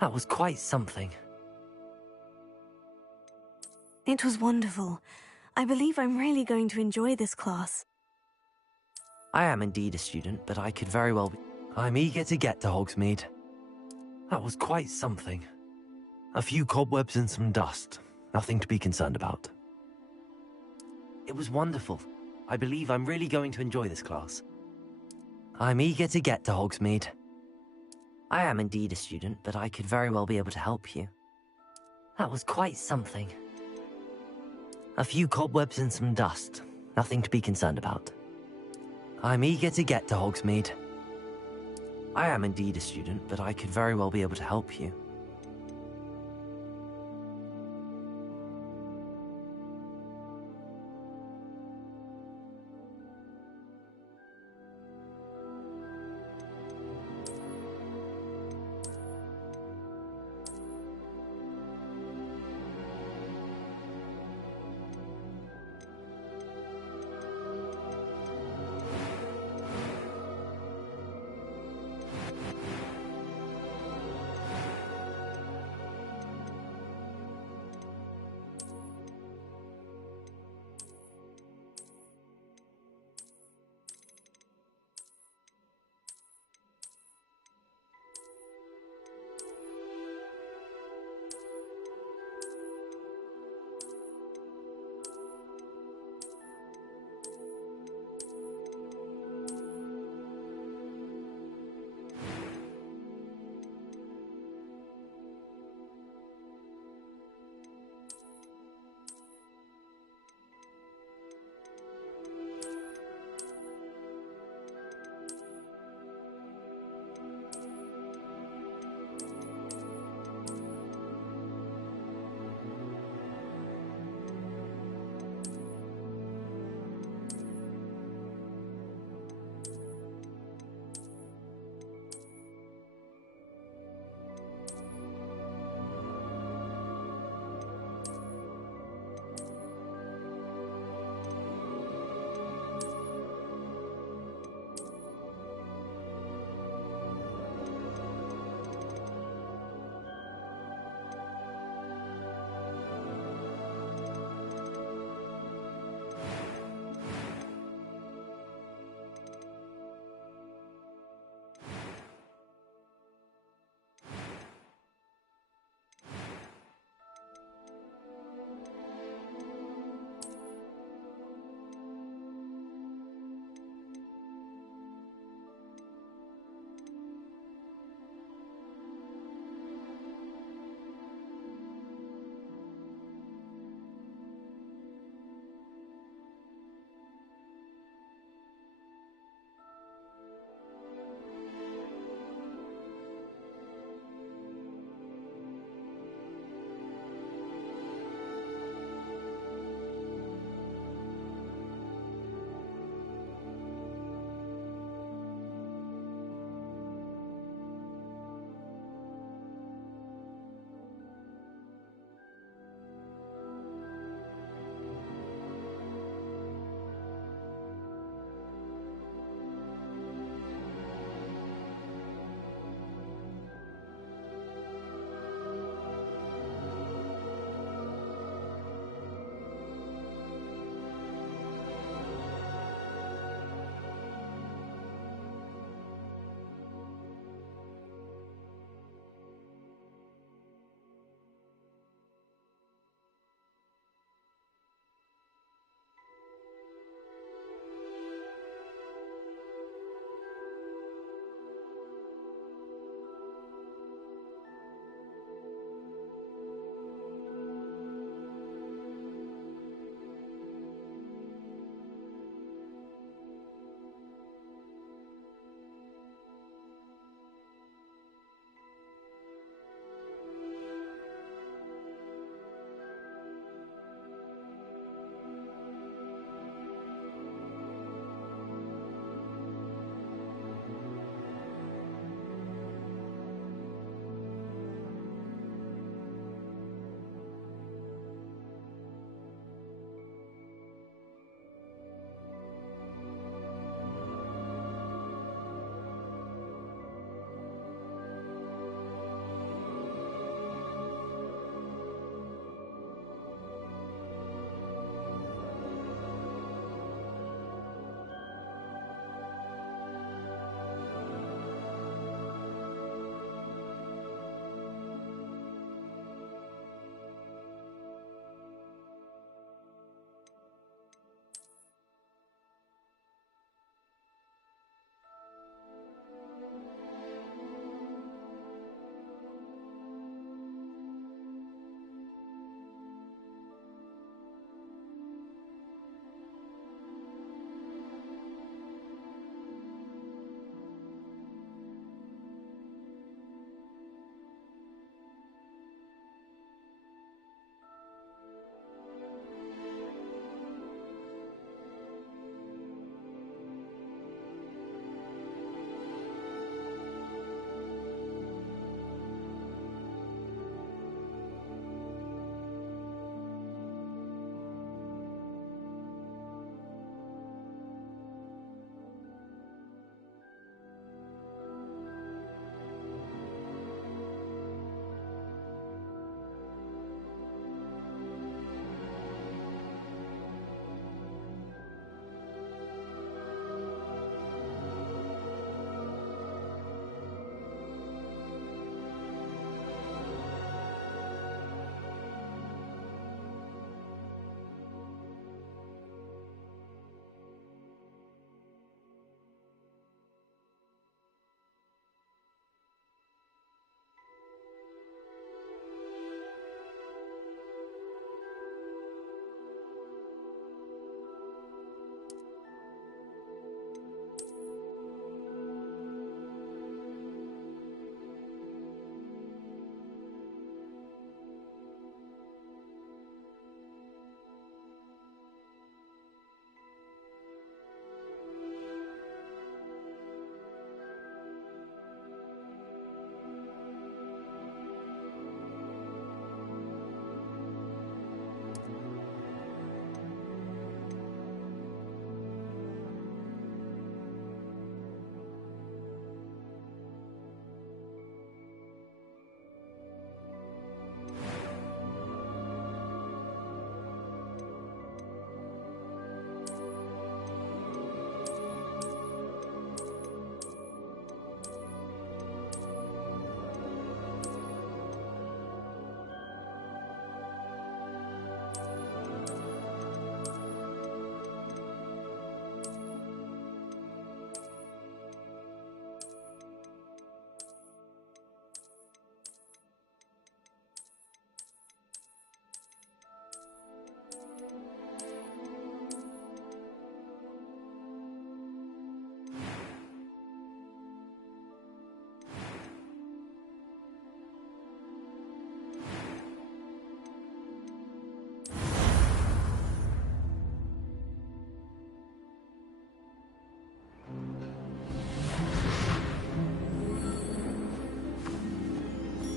That was quite something. It was wonderful. I believe I'm really going to enjoy this class. I am indeed a student, but I could very well be. I'm eager to get to Hogsmeade. That was quite something. A few cobwebs and some dust. Nothing to be concerned about. It was wonderful. I believe I'm really going to enjoy this class. I'm eager to get to Hogsmeade. I am indeed a student, but I could very well be able to help you. That was quite something. A few cobwebs and some dust. Nothing to be concerned about. I'm eager to get to Hogsmeade. I am indeed a student, but I could very well be able to help you.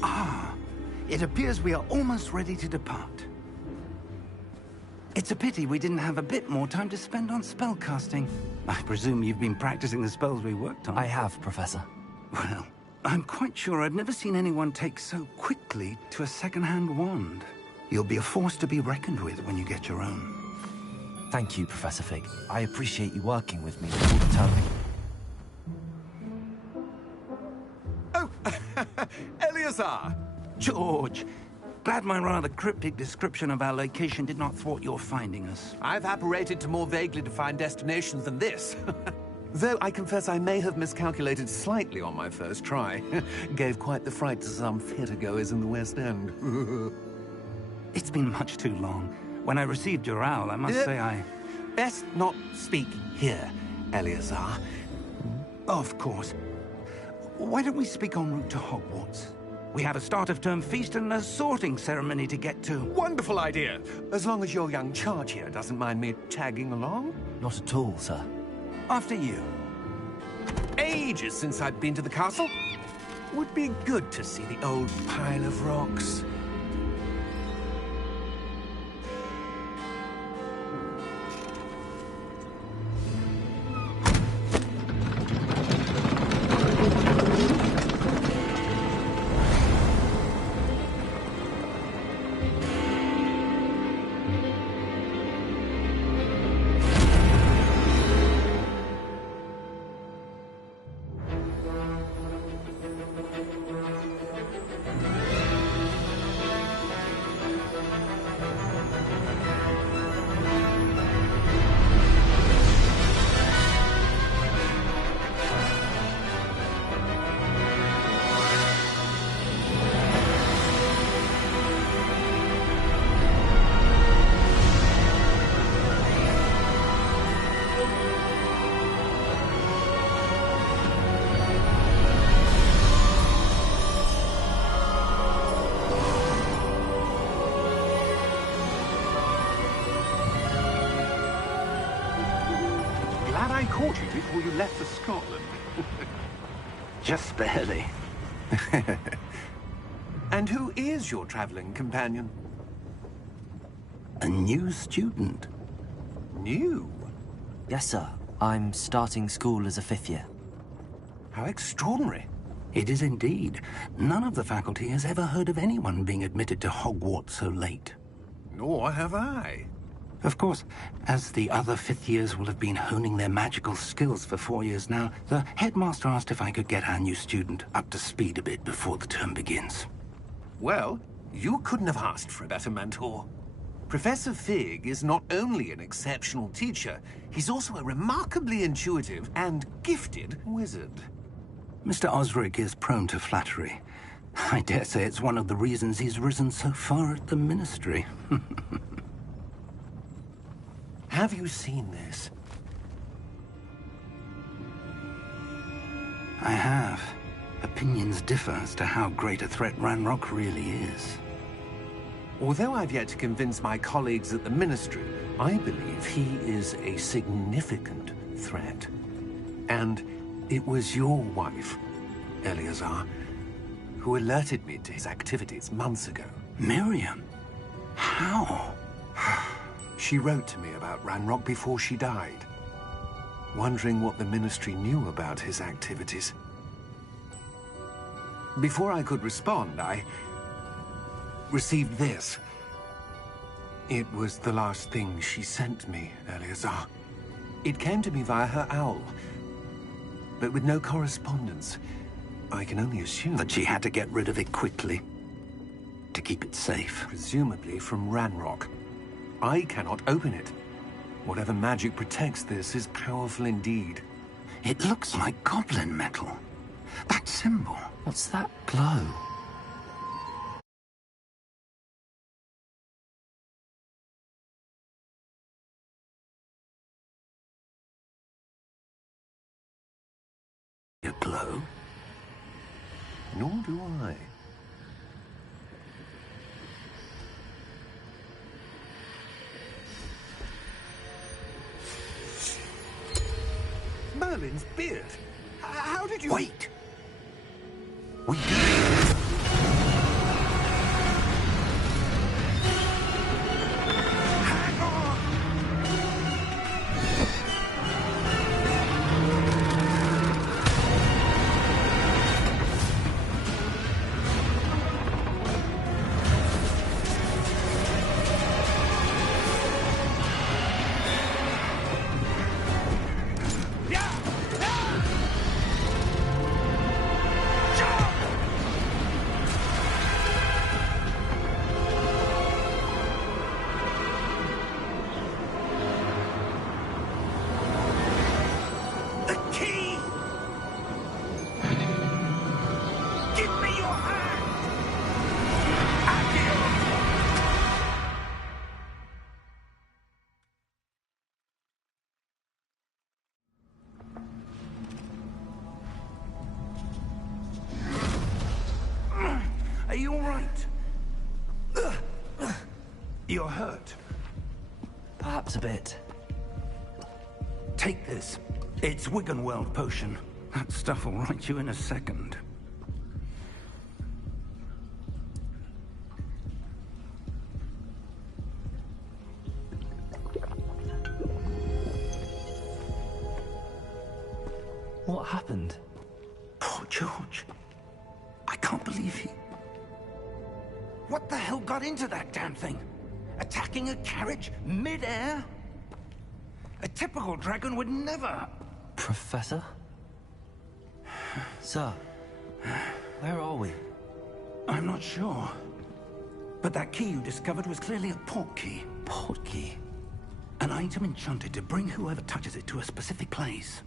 Ah, it appears we are almost ready to depart. It's a pity we didn't have a bit more time to spend on spellcasting. I presume you've been practicing the spells we worked on. I have, Professor. Well, I'm quite sure I've never seen anyone take so quickly to a second-hand wand. You'll be a force to be reckoned with when you get your own. Thank you, Professor Fig. I appreciate you working with me all the time. Oh, Eleazar! George, glad my rather cryptic description of our location did not thwart your finding us. I've apparated to more vaguely defined destinations than this. Though I confess I may have miscalculated slightly on my first try. Gave quite the fright to some theatre-goers in the West End. It's been much too long. When I received your owl, I must say I... Best not speak here, Eleazar. Of course. Why don't we speak en route to Hogwarts? We have a start-of-term feast and a sorting ceremony to get to. Wonderful idea! As long as your young charge here doesn't mind me tagging along. Not at all, sir. After you. Ages since I'd been to the castle. Would be good to see the old pile of rocks. I caught you before you left for Scotland. Just barely. And who is your traveling companion? A new student. New? Yes, sir. I'm starting school as a 5th year. How extraordinary. It is indeed. None of the faculty has ever heard of anyone being admitted to Hogwarts so late. Nor have I. Of course, as the other 5th years will have been honing their magical skills for 4 years now, the headmaster asked if I could get our new student up to speed a bit before the term begins. Well, you couldn't have asked for a better mentor. Professor Fig is not only an exceptional teacher, he's also a remarkably intuitive and gifted wizard. Mr. Osric is prone to flattery. I dare say it's one of the reasons he's risen so far at the Ministry. Have you seen this? I have. Opinions differ as to how great a threat Ranrock really is. Although I've yet to convince my colleagues at the Ministry, I believe he is a significant threat. And it was your wife, Eleazar, who alerted me to his activities months ago. Miriam? How? She wrote to me about Ranrock before she died, wondering what the Ministry knew about his activities. Before I could respond, I received this. It was the last thing she sent me, Eleazar. It came to me via her owl, but with no correspondence. I can only assume That she had to get rid of it quickly, to keep it safe. presumably from Ranrock. I cannot open it. Whatever magic protects this is powerful indeed. It looks like goblin metal. That symbol. What's that glow? A glow? Nor do I. Merlin's beard. How did you... Wait! We did it! you all right? You're hurt. Perhaps a bit. Take this. It's Wiggenweld potion. That stuff will right you in a second. What happened? Poor George. I can't believe he... What the hell got into that damn thing? Attacking a carriage mid-air? A typical dragon would never... Professor? Sir, where are we? I'm not sure. But that key you discovered was clearly a port key. Port key? An item enchanted to bring whoever touches it to a specific place.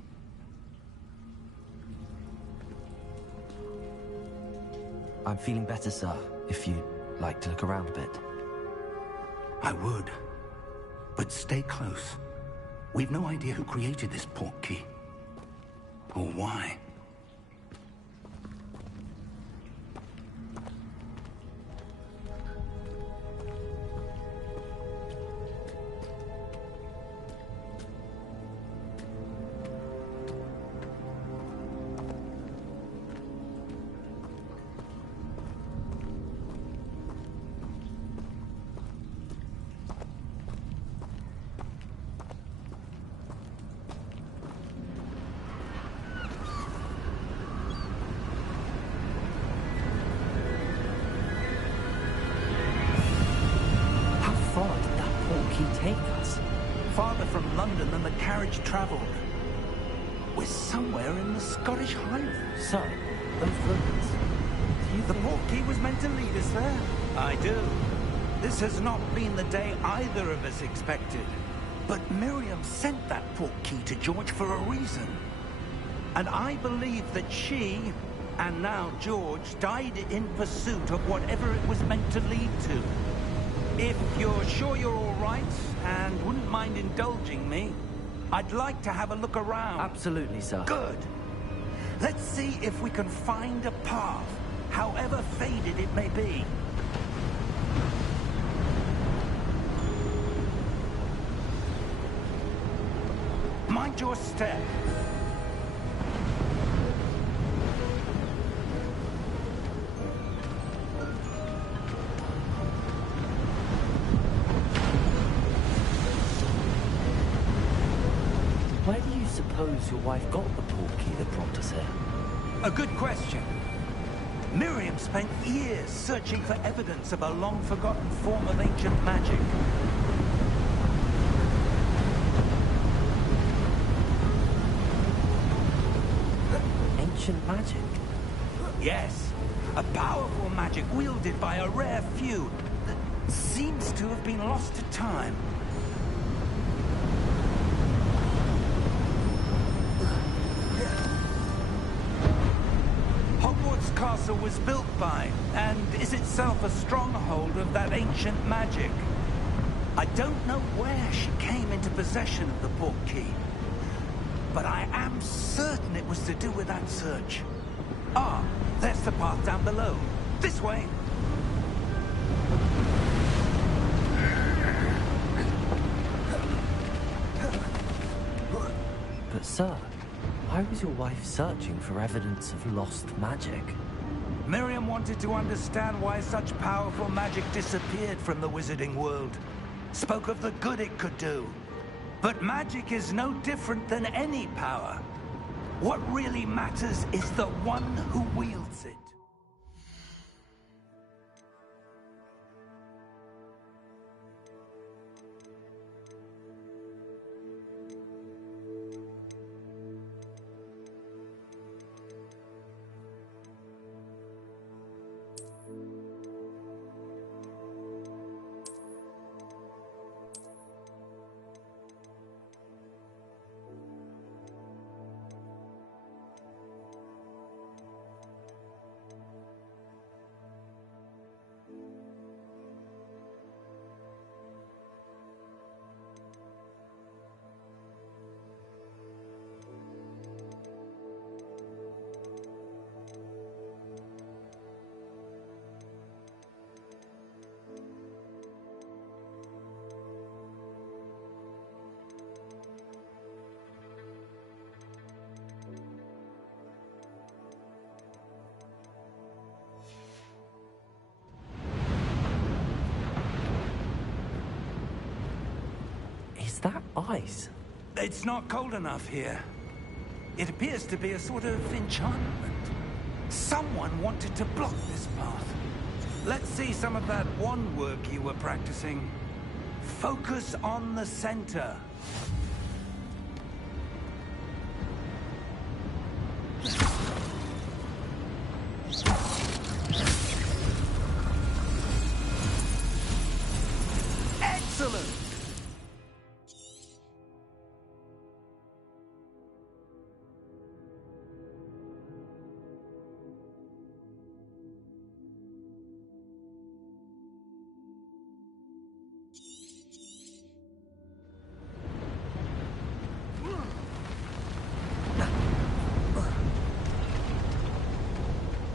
I'm feeling better, sir, if you'd like to look around a bit. I would. But stay close. We've no idea who created this port key. Or why. Take us? Farther from London than the carriage travelled. We're somewhere in the Scottish Highlands. Sir, those ruins. The port key was meant to lead us there. I do. This has not been the day either of us expected. But Miriam sent that port key to George for a reason. And I believe that she, and now George, died in pursuit of whatever it was meant to lead to. If you're sure you're all right, and wouldn't mind indulging me, I'd like to have a look around. Absolutely, sir. Good. Let's see if we can find a path, however faded it may be. Mind your step. Where do you suppose your wife got the port key that brought us here? A good question. Miriam spent years searching for evidence of a long-forgotten form of ancient magic. Ancient magic? Yes, a powerful magic wielded by a rare few that seems to have been lost to time. Hogwarts Castle was built by, and is itself a stronghold of that ancient magic. I don't know where she came into possession of the port key, but I am certain it was to do with that search. Ah, there's the path down below. This way. But sir, why was your wife searching for evidence of lost magic? Miriam wanted to understand why such powerful magic disappeared from the wizarding world. Spoke of the good it could do. But magic is no different than any power. What really matters is the one who wields it. Ice? It's not cold enough here. It appears to be a sort of enchantment. Someone wanted to block this path. Let's see some of that wand work you were practicing. Focus on the center. Excellent!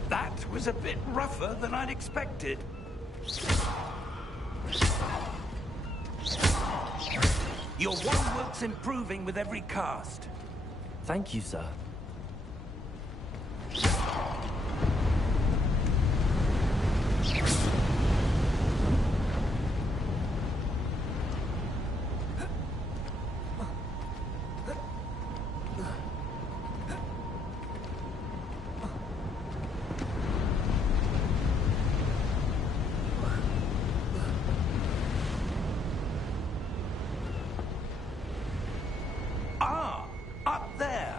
That was a bit rougher than I'd expected. Your wand work's improving with every cast. Thank you, sir. Ah, up there.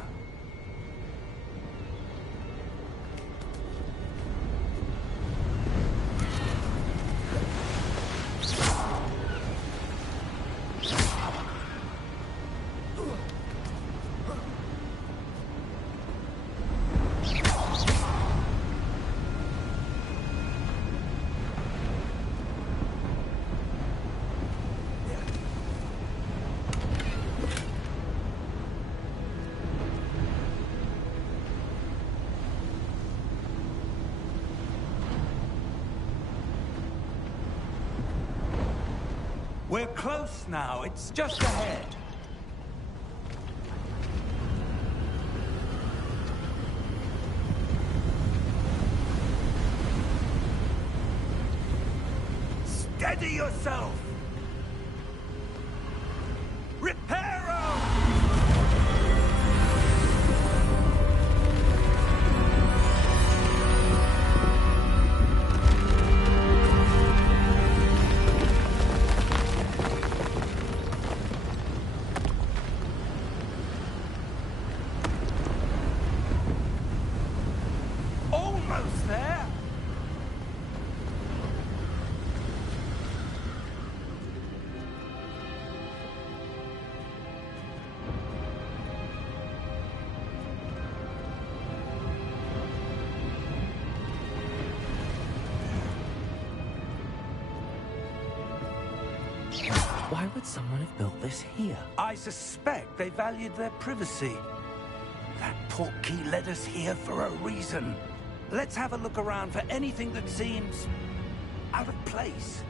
We're close now. It's just ahead. Steady yourself! Reparo! Almost there! Why would someone have built this here? I suspect they valued their privacy. That portkey led us here for a reason. Let's have a look around for anything that seems out of place.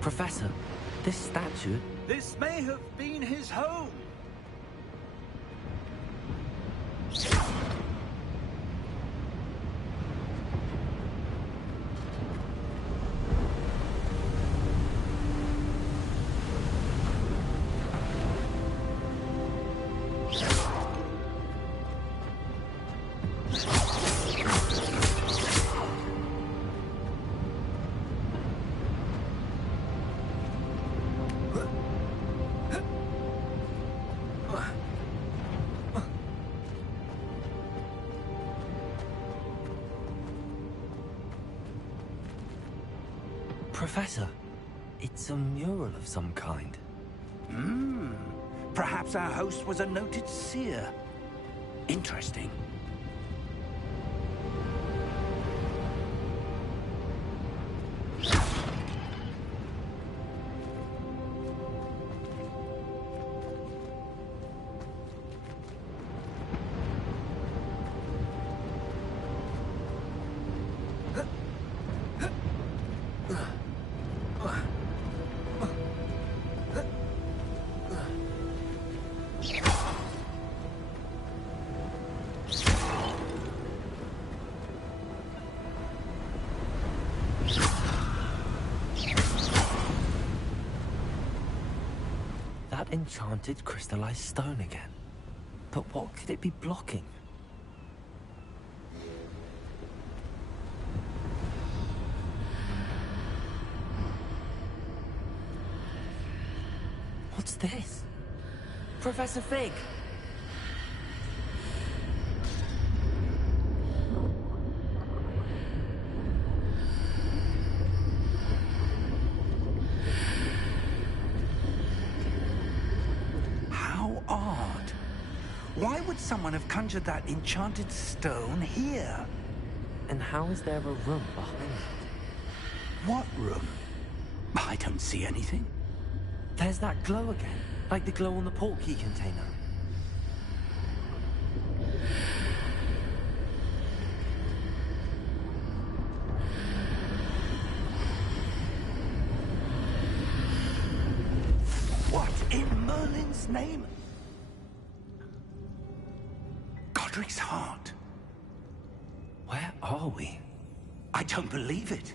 Professor, this statue... This may have been his home. Professor, it's a mural of some kind. Perhaps our host was a noted seer. Interesting. Enchanted crystallized stone again. But what could it be blocking? What's this? Professor Fig! How odd. Why would someone have conjured that enchanted stone here? And how is there a room behind it? What room? I don't see anything. There's that glow again, like the glow on the portkey container. What in Merlin's name? Godric's heart. Where are we? I don't believe it.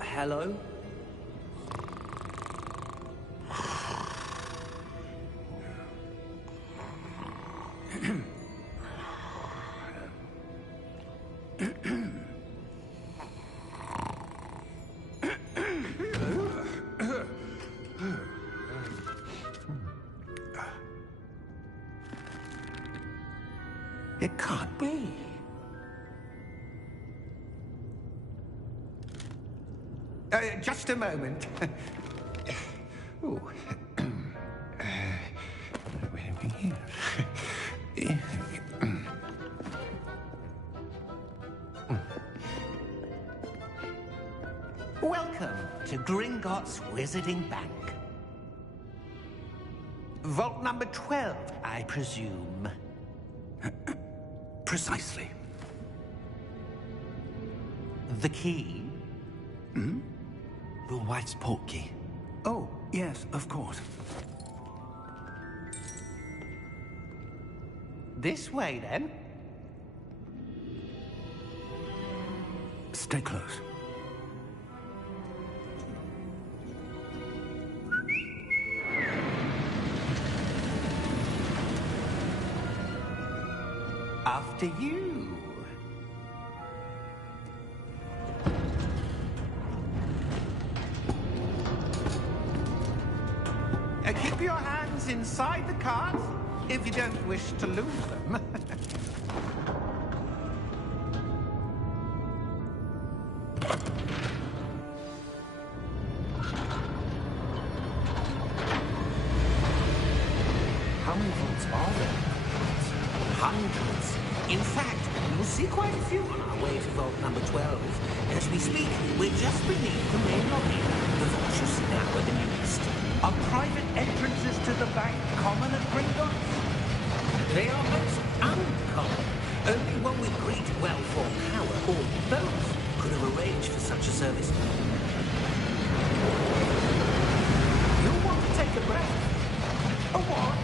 Hello? It can't be. Just a moment. Ooh. Where are we here? Welcome to Gringotts Wizarding Bank. Vault number 12, I presume. Precisely. The key? Your wife's portkey. Oh, yes, of course. This way, then. Stay close. After you. Keep your hands inside the cart if you don't wish to lose them. How many vaults are there? Hundreds. In fact, you'll see quite a few on our way to vault number 12. As we speak, we're just beneath the main lobby. The vault you see now are the newest. Are private entrances to the bank common at Gringotts? They are most uncommon. Only one with great wealth or power, or both, could have arranged for such a service. You'll want to take a breath. A what?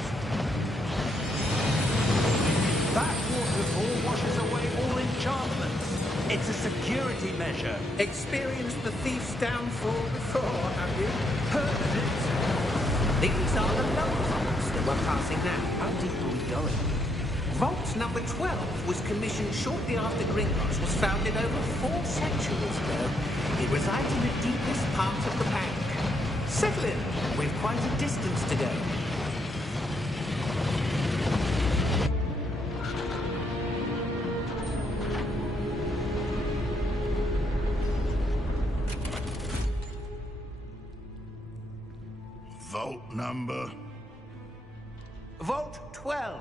That waterfall washes away all enchantments. It's a security measure. Experienced the thief's downfall before, have you? Heard of it? These are the lower vaults that we're passing now. How deep are we going? Vault number 12 was commissioned shortly after Gringotts was founded over 4 centuries ago. It resides in the deepest part of the bank. Settle in. We've quite a distance to go. Vault number? Vault 12.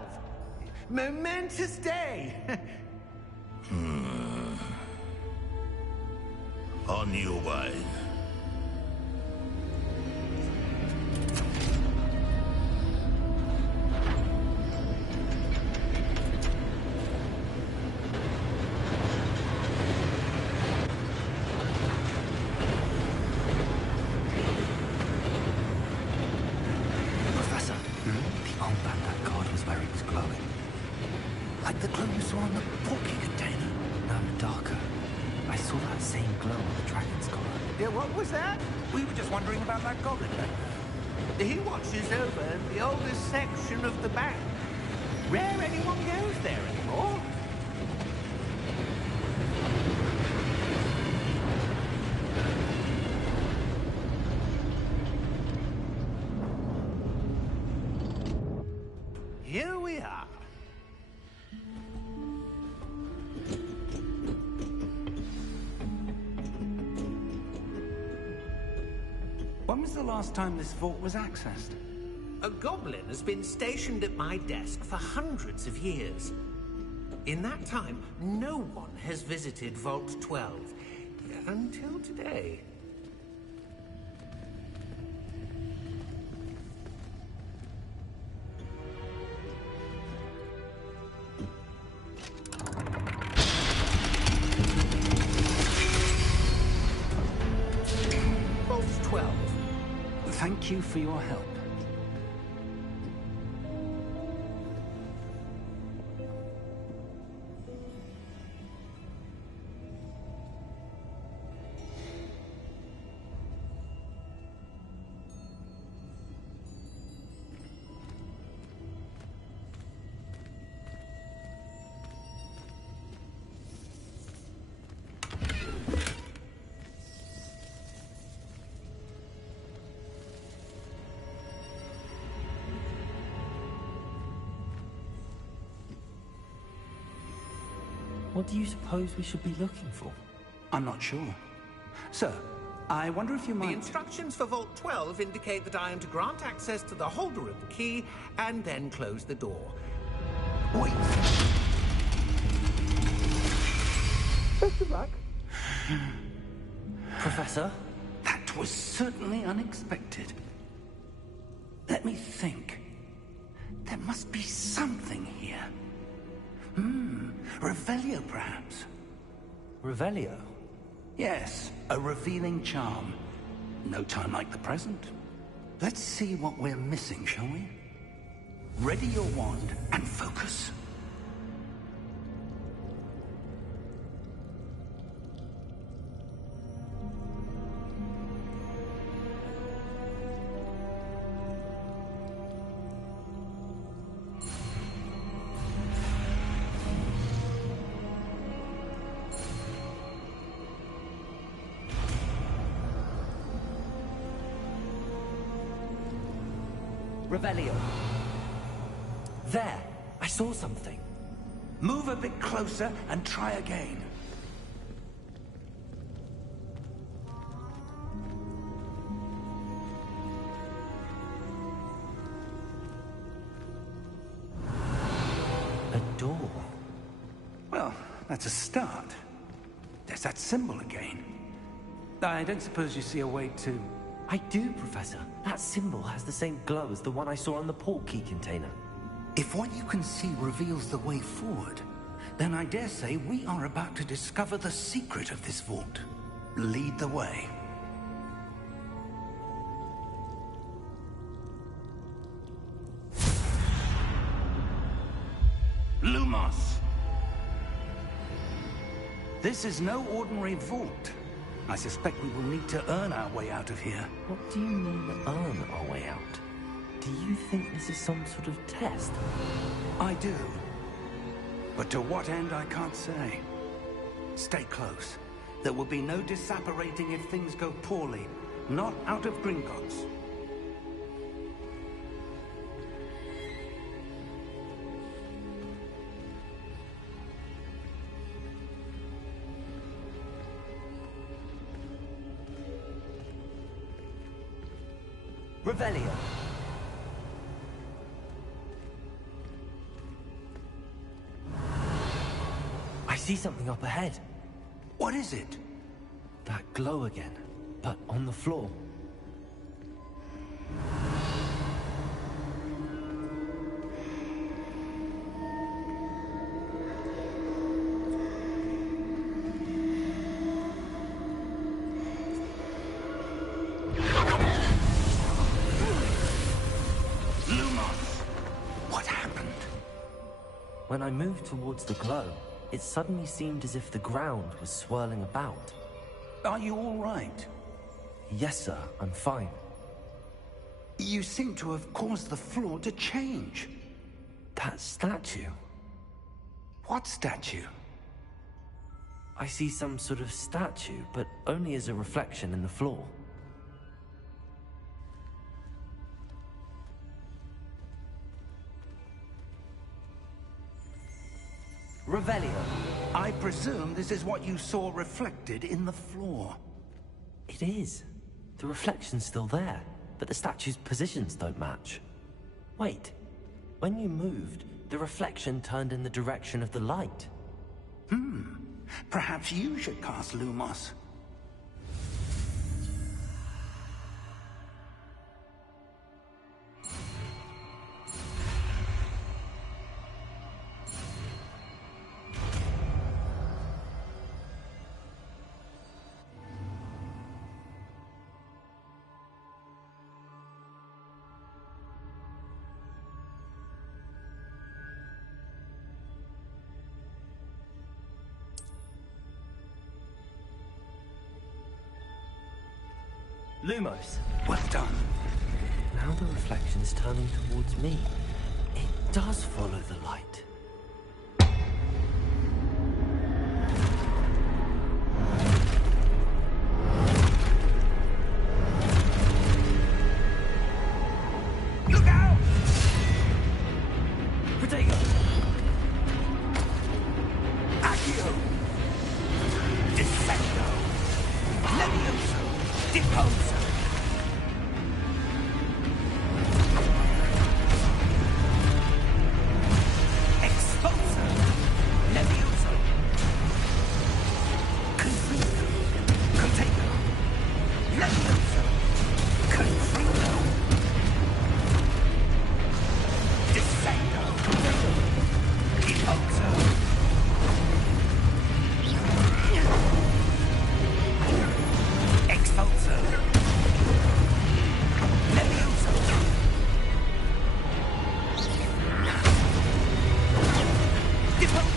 Momentous day. On your way. Professor, the old Bandit card was where it was glowing. Like the glow you saw on the porky container. No, darker. I saw that same glow on the dragon's collar. Yeah, what was that? We were just wondering about that goblin. He watches over the oldest section of the bank. Rare anyone goes there anymore. Here we are. When was the last time this vault was accessed? A goblin has been stationed at my desk for hundreds of years. In that time, no one has visited Vault 12. Until today. Vault 12. Thank you for your help. What do you suppose we should be looking for? I'm not sure. Sir, I wonder if you The might... instructions for Vault 12 indicate that I am to grant access to the holder of the key and then close the door. Wait! Best of luck. Professor? That was certainly unexpected. Let me think. There must be something here. Revelio, perhaps? Revelio? Yes, a revealing charm. No time like the present. Let's see what we're missing, shall we? Ready your wand and focus. Revelio. There! I saw something. Move a bit closer and try again. A door. Well, That's a start. There's that symbol again. I don't suppose you see a way to... I do, Professor. That symbol has the same glow as the one I saw on the portkey container. If what you can see reveals the way forward, then I dare say we are about to discover the secret of this vault. Lead the way. Lumos! This is no ordinary vault. I suspect we will need to earn our way out of here. What do you mean, earn our way out? Do you think this is some sort of test? I do. But to what end, I can't say. Stay close. There will be no disapparating if things go poorly. Not out of Gringotts. Revelio. I see something up ahead. What is it? That glow again, but on the floor. When I moved towards the glow, it suddenly seemed as if the ground was swirling about. Are you all right? Yes, sir, I'm fine. You seem to have caused the floor to change. That statue? What statue? I see some sort of statue, but only as a reflection in the floor. Revelio. I presume this is what you saw reflected in the floor. It is. The reflection's still there, but the statue's positions don't match. Wait. When you moved, the reflection turned in the direction of the light. Perhaps you should cast Lumos. Lumos. Well done. Now the reflection's turning towards me. It does follow the light. Look out! Protego! Accio! Defendo! Levioso! Deposo! Exposo! Levioso! Confringo! Contego! Levioso! Confringo! Descendo! Deposo! Expulso! Levioso! Depose!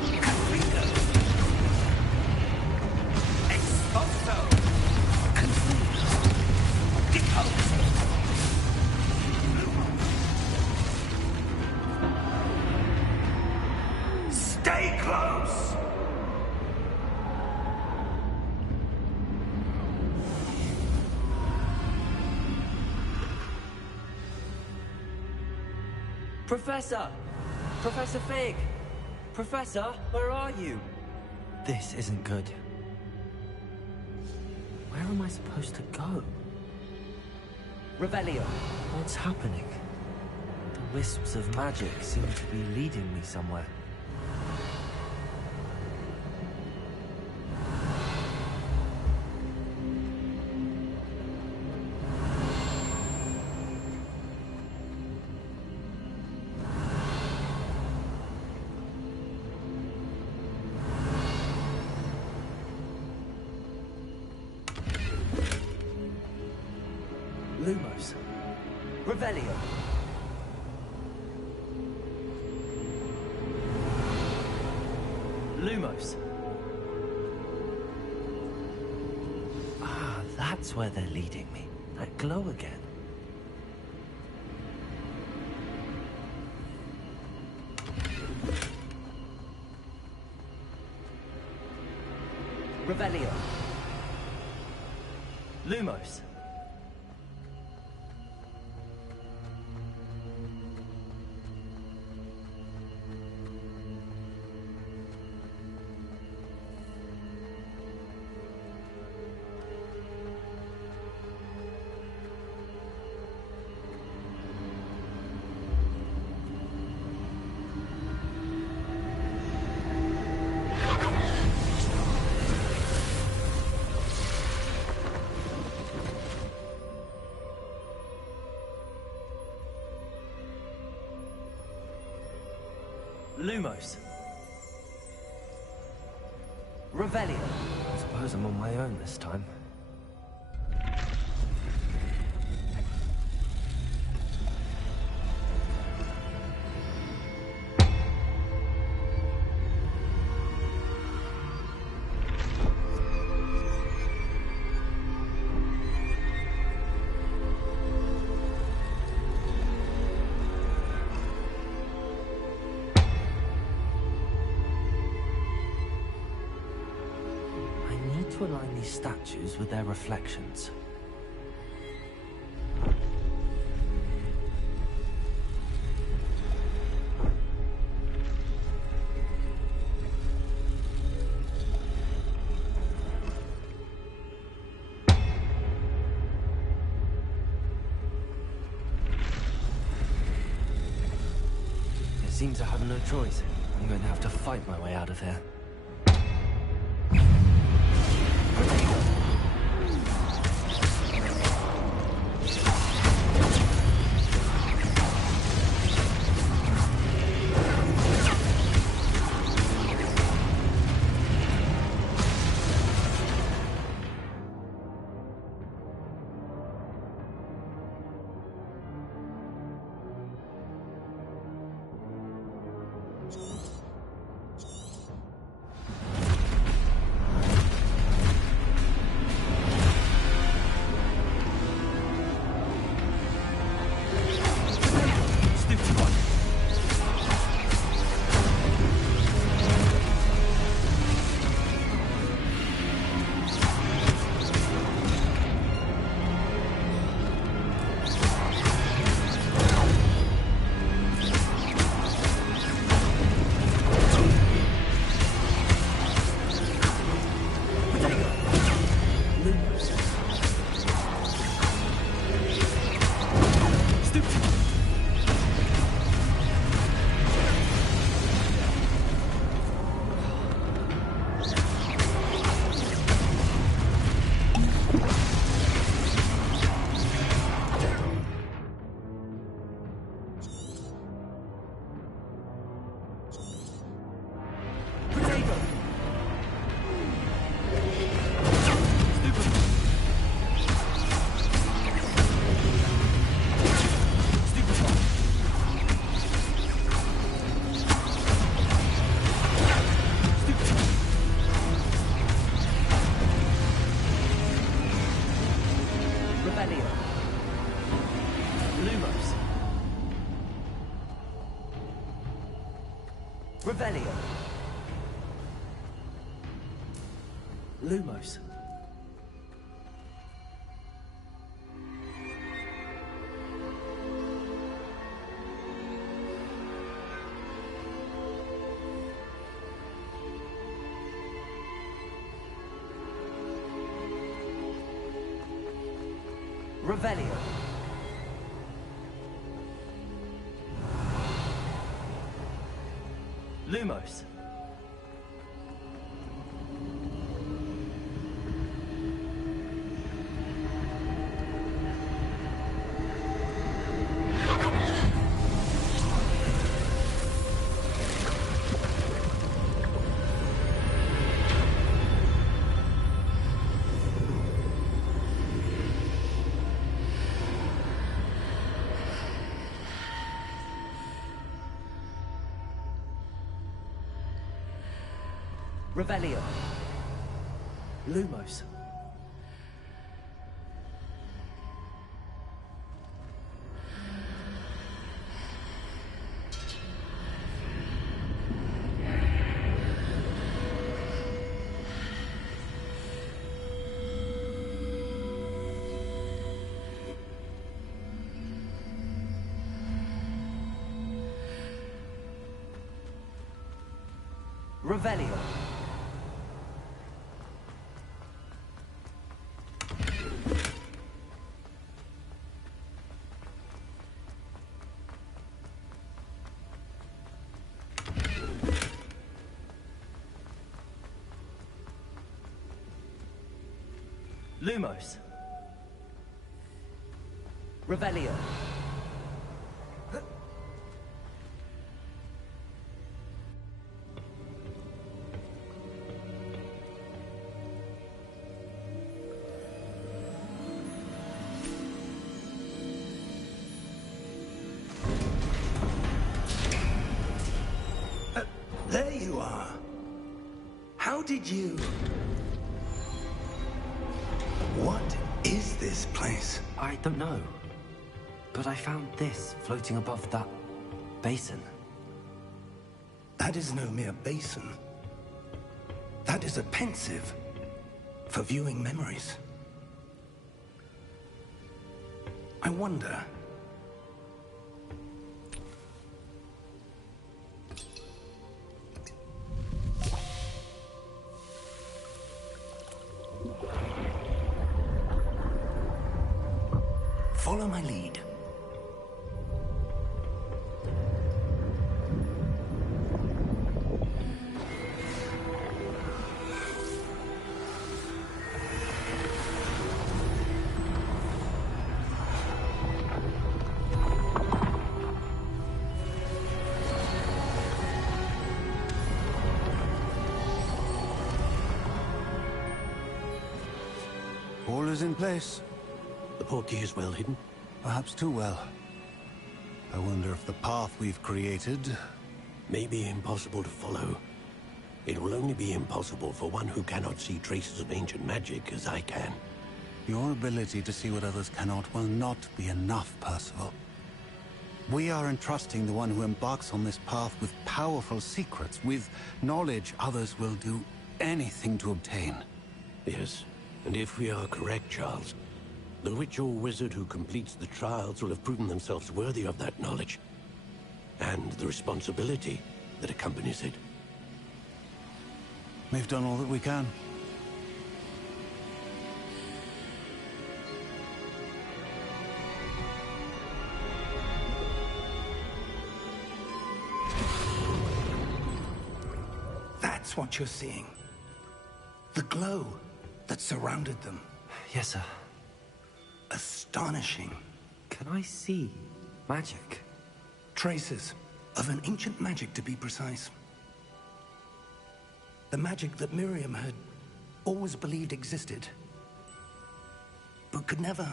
Confringo! Expulso! Confringo! Depose! Stay close! Professor! Professor Fig! Professor, where are you? This isn't good. Where am I supposed to go? Revelio! What's happening? The wisps of magic seem to be leading me somewhere. Lumos. Revelio. Lumos. Ah, that's where they're leading me. That glow again. Revelio. Lumos. Lumos. Revelio. I suppose I'm on my own this time. To align these statues with their reflections. It seems I have no choice. I'm going to have to fight my way out of here. Revelio. Lumos. Revelio. Lumos. Revelio. Lumos. Revelio. Lumos. Revelio. There you are. How did you... What is this place? I don't know. But I found this floating above that basin. That is no mere basin. That is a pensive for viewing memories. I wonder... Follow my lead. All is in place. The portkey is well hidden. Perhaps too well. I wonder if the path we've created... May be impossible to follow. It will only be impossible for one who cannot see traces of ancient magic as I can. Your ability to see what others cannot will not be enough, Percival. We are entrusting the one who embarks on this path with powerful secrets, with knowledge others will do anything to obtain. Yes, and if we are correct, Charles, the witch or wizard who completes the trials will have proven themselves worthy of that knowledge, and the responsibility that accompanies it. We've done all that we can. That's what you're seeing. The glow that surrounded them. Yes, sir. Astonishing. Can I see magic? Traces of an ancient magic, to be precise. The magic that Miriam had always believed existed, but could never.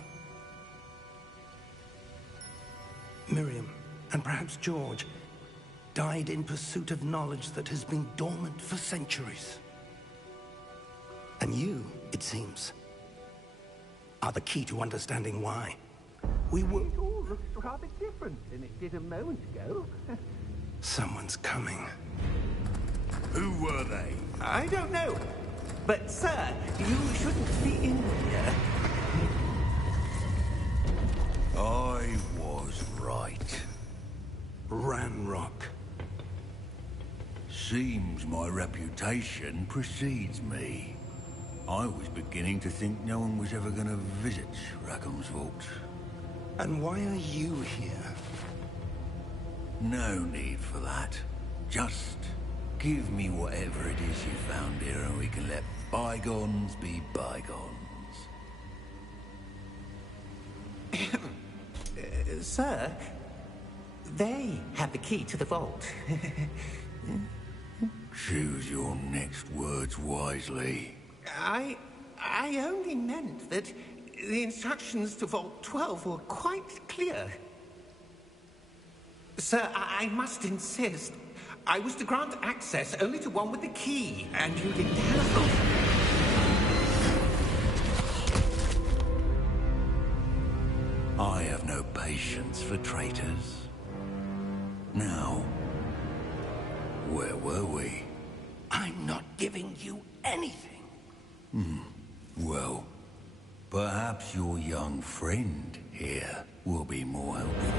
Miriam, and perhaps George, died in pursuit of knowledge that has been dormant for centuries. And you, it seems, are the key to understanding why. We were... It all looks rather different than it did a moment ago. Someone's coming. Who were they? I don't know. But, sir, you shouldn't be in here. I was right. Ranrock. Seems my reputation precedes me. I was beginning to think no one was ever going to visit Rackham's vault. And why are you here? No need for that. Just give me whatever it is you found here and we can let bygones be bygones. Sir, they have the key to the vault. Choose your next words wisely. I only meant that the instructions to Vault 12 were quite clear. Sir, I must insist. I was to grant access only to one with the key, and you didn't have. I have no patience for traitors. Now, where were we? I'm not giving you anything. Well, perhaps your young friend here will be more helpful.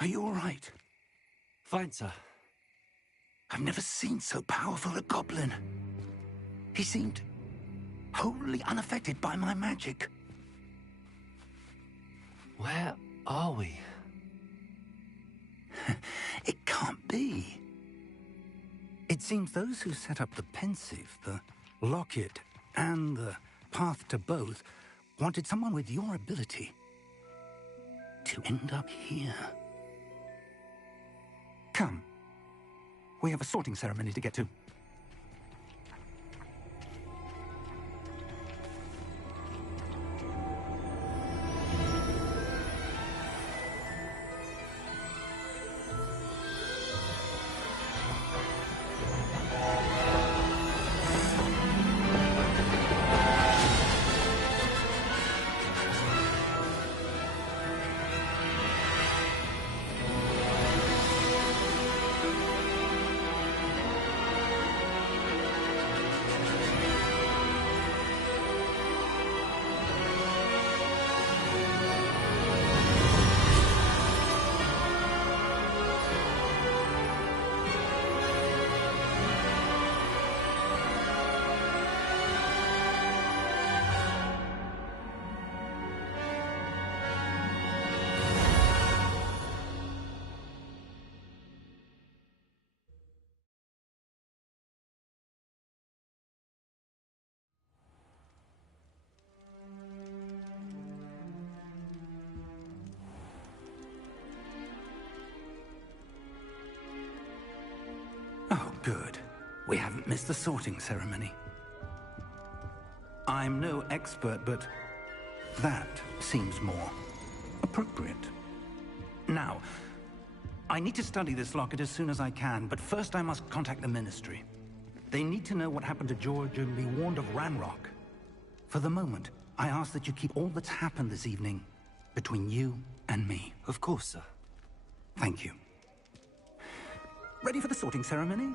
Are you all right? Fine, sir. I've never seen so powerful a goblin. He seemed wholly unaffected by my magic. Where are we? It can't be. It seems those who set up the pensive, the locket, and the path to both wanted someone with your ability to end up here. Come. We have a sorting ceremony to get to. Oh, good. We haven't missed the sorting ceremony. I'm no expert, but that seems more appropriate. Now, I need to study this locket as soon as I can, but first I must contact the Ministry. They need to know what happened to George and be warned of Ranrock. For the moment, I ask that you keep all that's happened this evening between you and me. Of course, sir. Thank you. Ready for the sorting ceremony?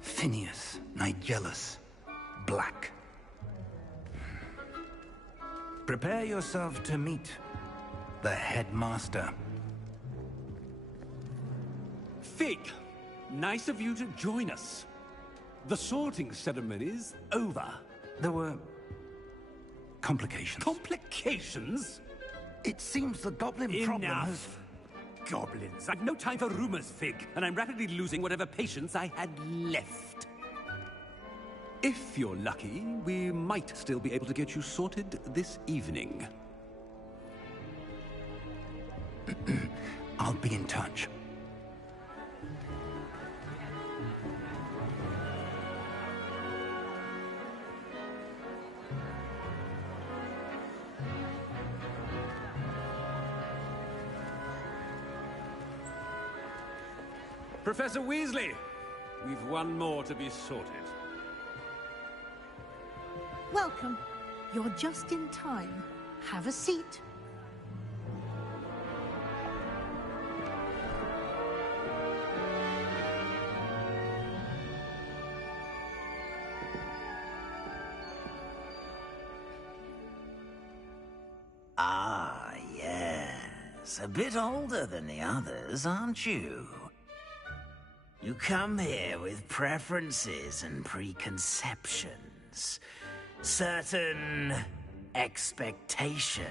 Phineas, Nigellus, Black. Prepare yourself to meet the headmaster. Fig, nice of you to join us. The sorting ceremony's over. There were complications. Complications? It seems the goblin problem has... Enough. Goblins. I've no time for rumors, Fig, and I'm rapidly losing whatever patience I had left. If you're lucky, we might still be able to get you sorted this evening. I'll be in touch. Professor Weasley! We've one more to be sorted. Welcome. You're just in time. Have a seat. Ah, yes. A bit older than the others, aren't you? You come here with preferences and preconceptions. Certain expectations.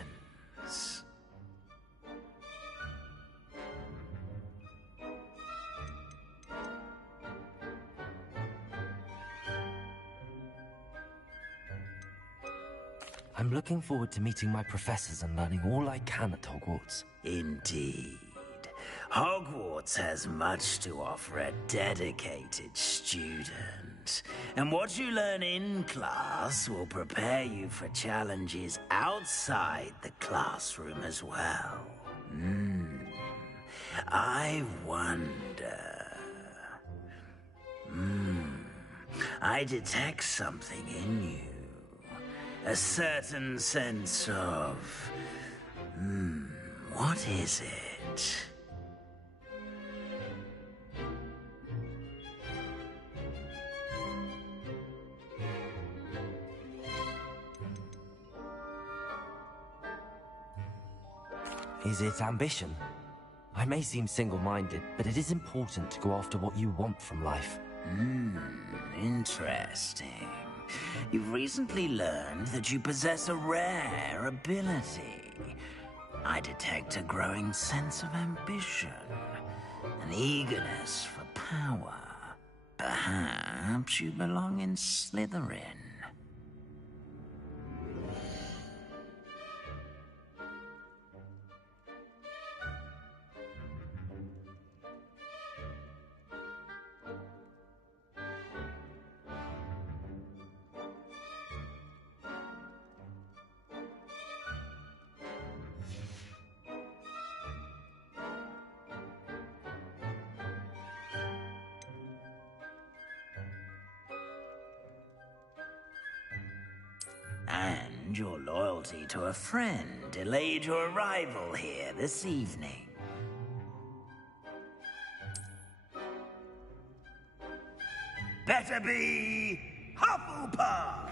I'm looking forward to meeting my professors and learning all I can at Hogwarts. Indeed. Hogwarts has much to offer a dedicated student. And what you learn in class will prepare you for challenges outside the classroom as well. I wonder... I detect something in you. A certain sense of... what is it? Is it ambition? I may seem single-minded, but it is important to go after what you want from life. Interesting. You've recently learned that you possess a rare ability. I detect a growing sense of ambition, an eagerness for power. Perhaps you belong in Slytherin. And your loyalty to a friend delayed your arrival here this evening. Better be Hufflepuff!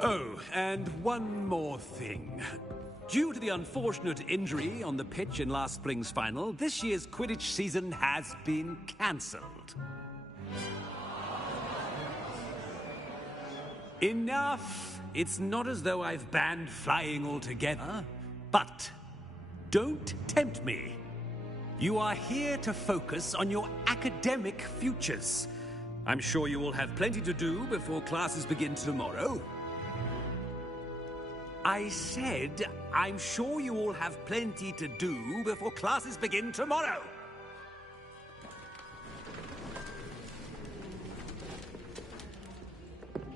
Oh, and one more thing. Due to the unfortunate injury on the pitch in last spring's final, this year's Quidditch season has been cancelled. Enough! It's not as though I've banned flying altogether, but don't tempt me. You are here to focus on your academic futures. I'm sure you will have plenty to do before classes begin tomorrow. I said, I'm sure you all have plenty to do before classes begin tomorrow.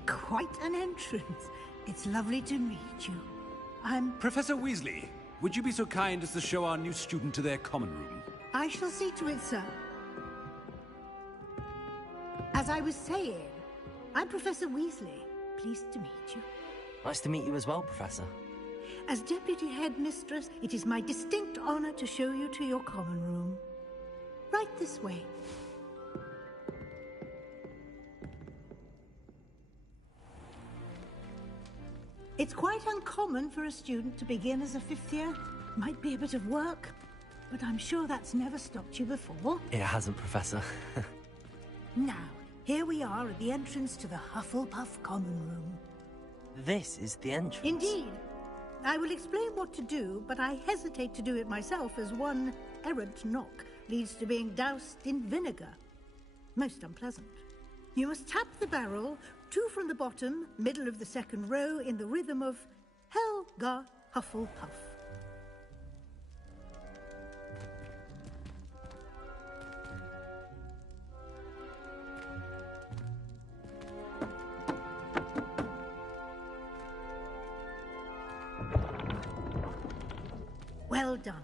Quite an entrance. It's lovely to meet you. I'm... Professor Weasley, would you be so kind as to show our new student to their common room? I shall see to it, sir. As I was saying, I'm Professor Weasley. Pleased to meet you. Nice to meet you as well, Professor. As Deputy Headmistress, it is my distinct honor to show you to your common room. Right this way. It's quite uncommon for a student to begin as a fifth year. Might be a bit of work, but I'm sure that's never stopped you before. It hasn't, Professor. Now, here we are at the entrance to the Hufflepuff common room. This is the entrance. Indeed. I will explain what to do, but I hesitate to do it myself as one errant knock leads to being doused in vinegar. Most unpleasant. You must tap the barrel, 2 from the bottom, middle of the second row, in the rhythm of Helga Hufflepuff. well done.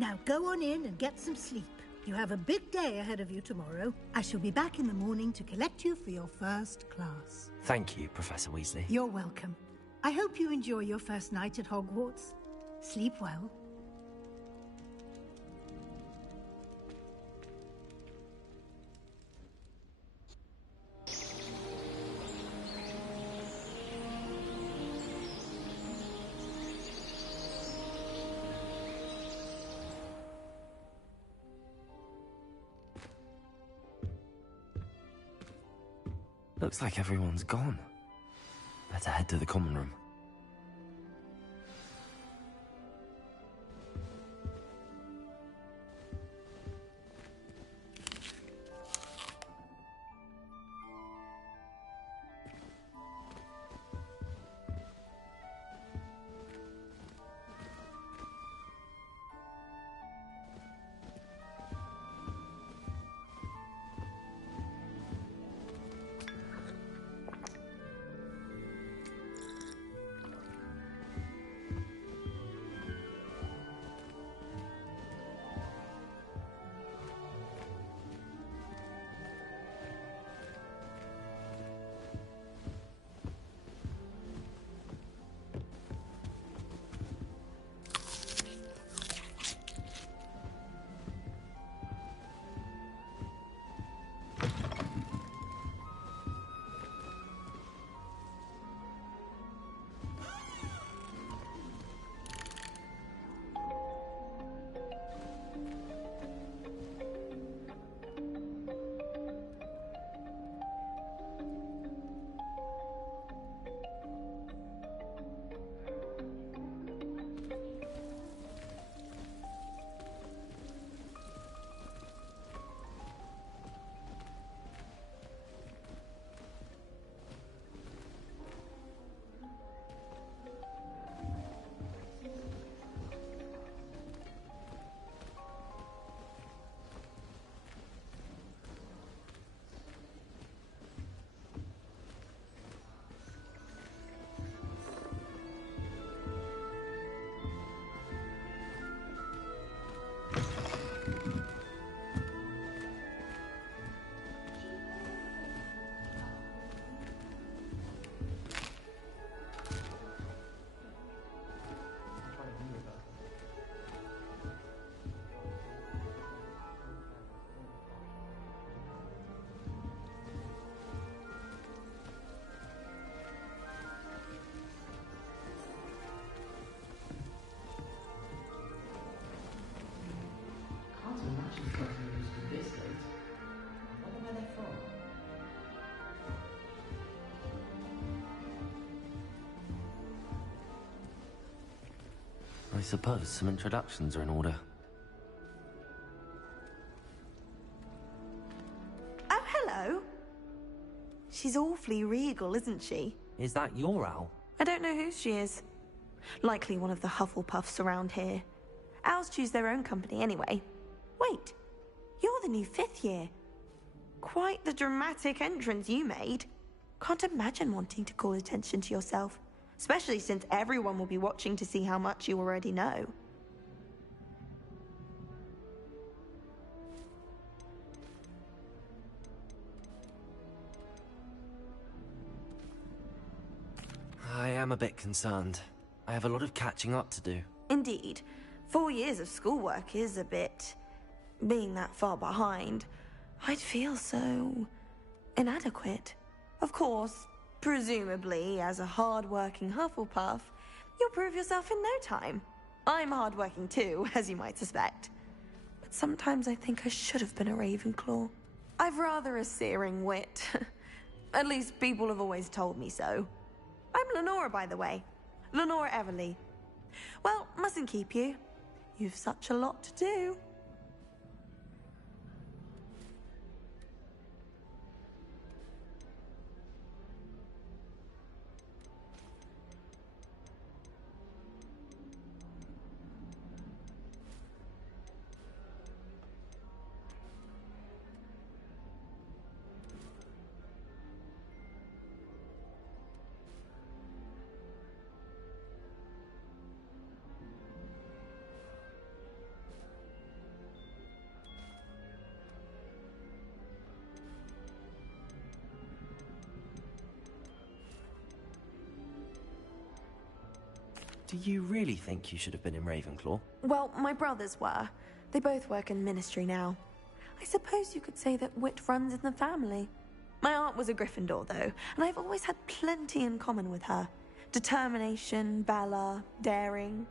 Now go on in and get some sleep. You have a big day ahead of you tomorrow. I shall be back in the morning to collect you for your first class. Thank you, Professor Weasley. You're welcome. I hope you enjoy your first night at Hogwarts. Sleep well. Looks like everyone's gone. Better head to the common room. I suppose some introductions are in order. Oh, hello. She's awfully regal, isn't she? Is that your owl? I don't know who she is. Likely one of the Hufflepuffs around here. Owls choose their own company anyway. Wait, you're the new 5th year. Quite the dramatic entrance you made. Can't imagine wanting to call attention to yourself, especially since everyone will be watching to see how much you already know. I am a bit concerned. I have a lot of catching up to do. Indeed. 4 years of schoolwork is a bit... being that far behind, I'd feel so... inadequate. Of course, presumably, as a hard-working Hufflepuff, you'll prove yourself in no time. I'm hard-working too, as you might suspect. But sometimes I think I should have been a Ravenclaw. I've rather a searing wit. At least people have always told me so. I'm Lenora, by the way. Lenora Everly. Well, mustn't keep you. You've such a lot to do. Do you really think you should have been in Ravenclaw? Well, my brothers were. They both work in ministry now. I suppose you could say that wit runs in the family. My aunt was a Gryffindor, though, and I've always had plenty in common with her. Determination, valor, daring.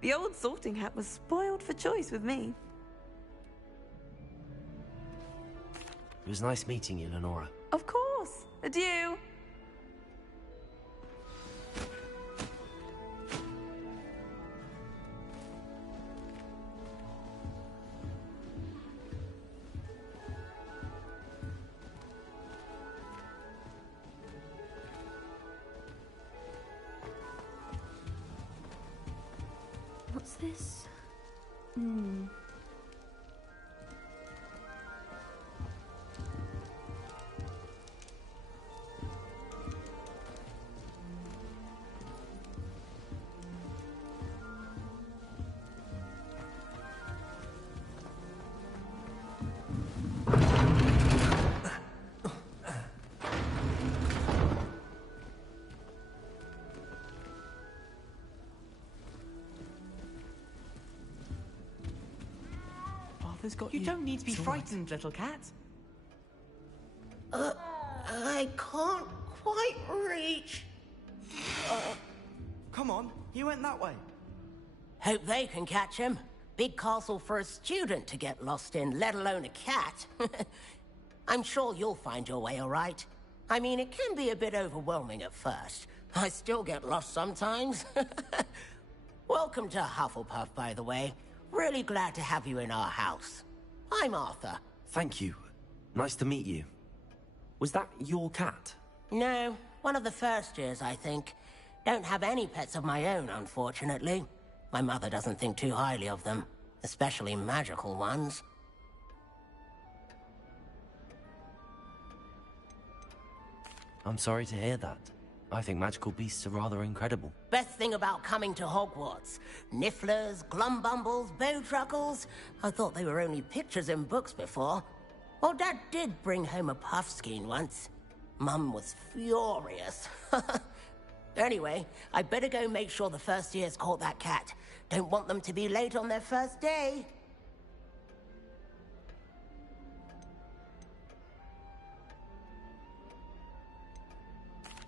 The old sorting hat was spoiled for choice with me. It was nice meeting you, Lenora. Of course. Adieu. What's this? You don't need to be frightened, little cat. I can't quite reach. Come on, you went that way. Hope they can catch him. Big castle for a student to get lost in, let alone a cat. I'm sure you'll find your way all right. I mean, it can be a bit overwhelming at first. I still get lost sometimes. Welcome to Hufflepuff, by the way. Really glad to have you in our house. I'm Arthur. Thank you. Nice to meet you. Was that your cat? No, one of the first years, I think. Don't have any pets of my own, unfortunately. My mother doesn't think too highly of them, especially magical ones. I'm sorry to hear that. I think magical beasts are rather incredible. Best thing about coming to Hogwarts. Nifflers, glumbumbles, bowtruckles. I thought they were only pictures in books before. Well, Dad did bring home a puffskein once. Mum was furious. Anyway, I better go make sure the first years caught that cat. Don't want them to be late on their first day.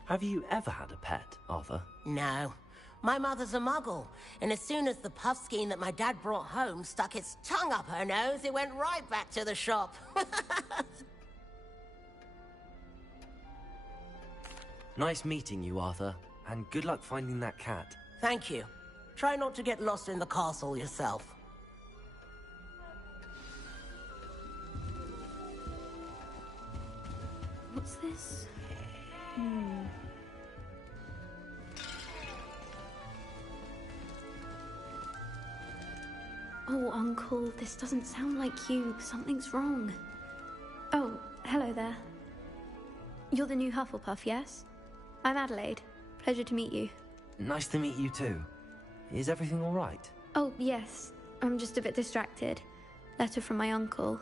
Have you ever had a pet, Arthur? No. My mother's a muggle, and as soon as the puffskein that my dad brought home stuck its tongue up her nose, it went right back to the shop. Nice meeting you, Arthur, and good luck finding that cat. Thank you. Try not to get lost in the castle yourself. What's this? Oh, Uncle, this doesn't sound like you. Something's wrong. Oh, hello there. You're the new Hufflepuff, yes? I'm Adelaide. Pleasure to meet you. Nice to meet you too. Is everything all right? Oh, yes. I'm just a bit distracted. Letter from my uncle.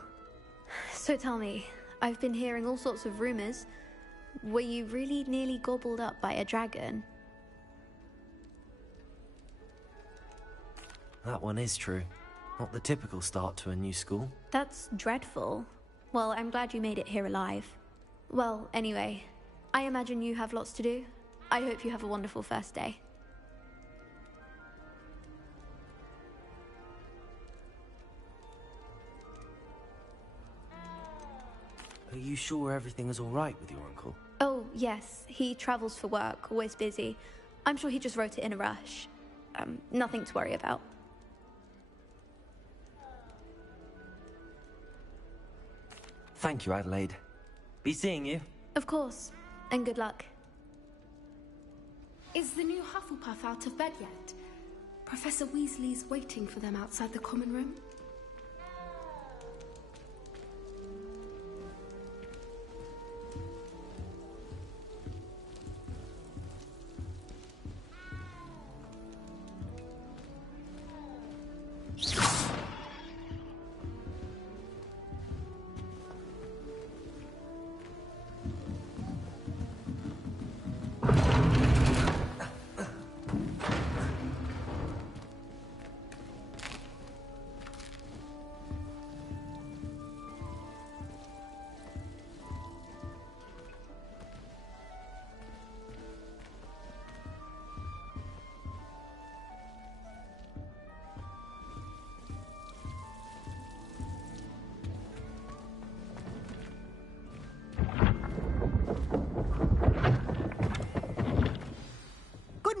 So tell me, I've been hearing all sorts of rumors. Were you really nearly gobbled up by a dragon? That one is true. Not the typical start to a new school. That's dreadful. Well, I'm glad you made it here alive. Well, anyway, I imagine you have lots to do. I hope you have a wonderful first day. Are you sure everything is all right with your uncle? Oh, yes. He travels for work, always busy. I'm sure he just wrote it in a rush. Nothing to worry about. Thank you, Adelaide. Be seeing you. Of course. And good luck. Is the new Hufflepuff out of bed yet? Professor Weasley's waiting for them outside the common room.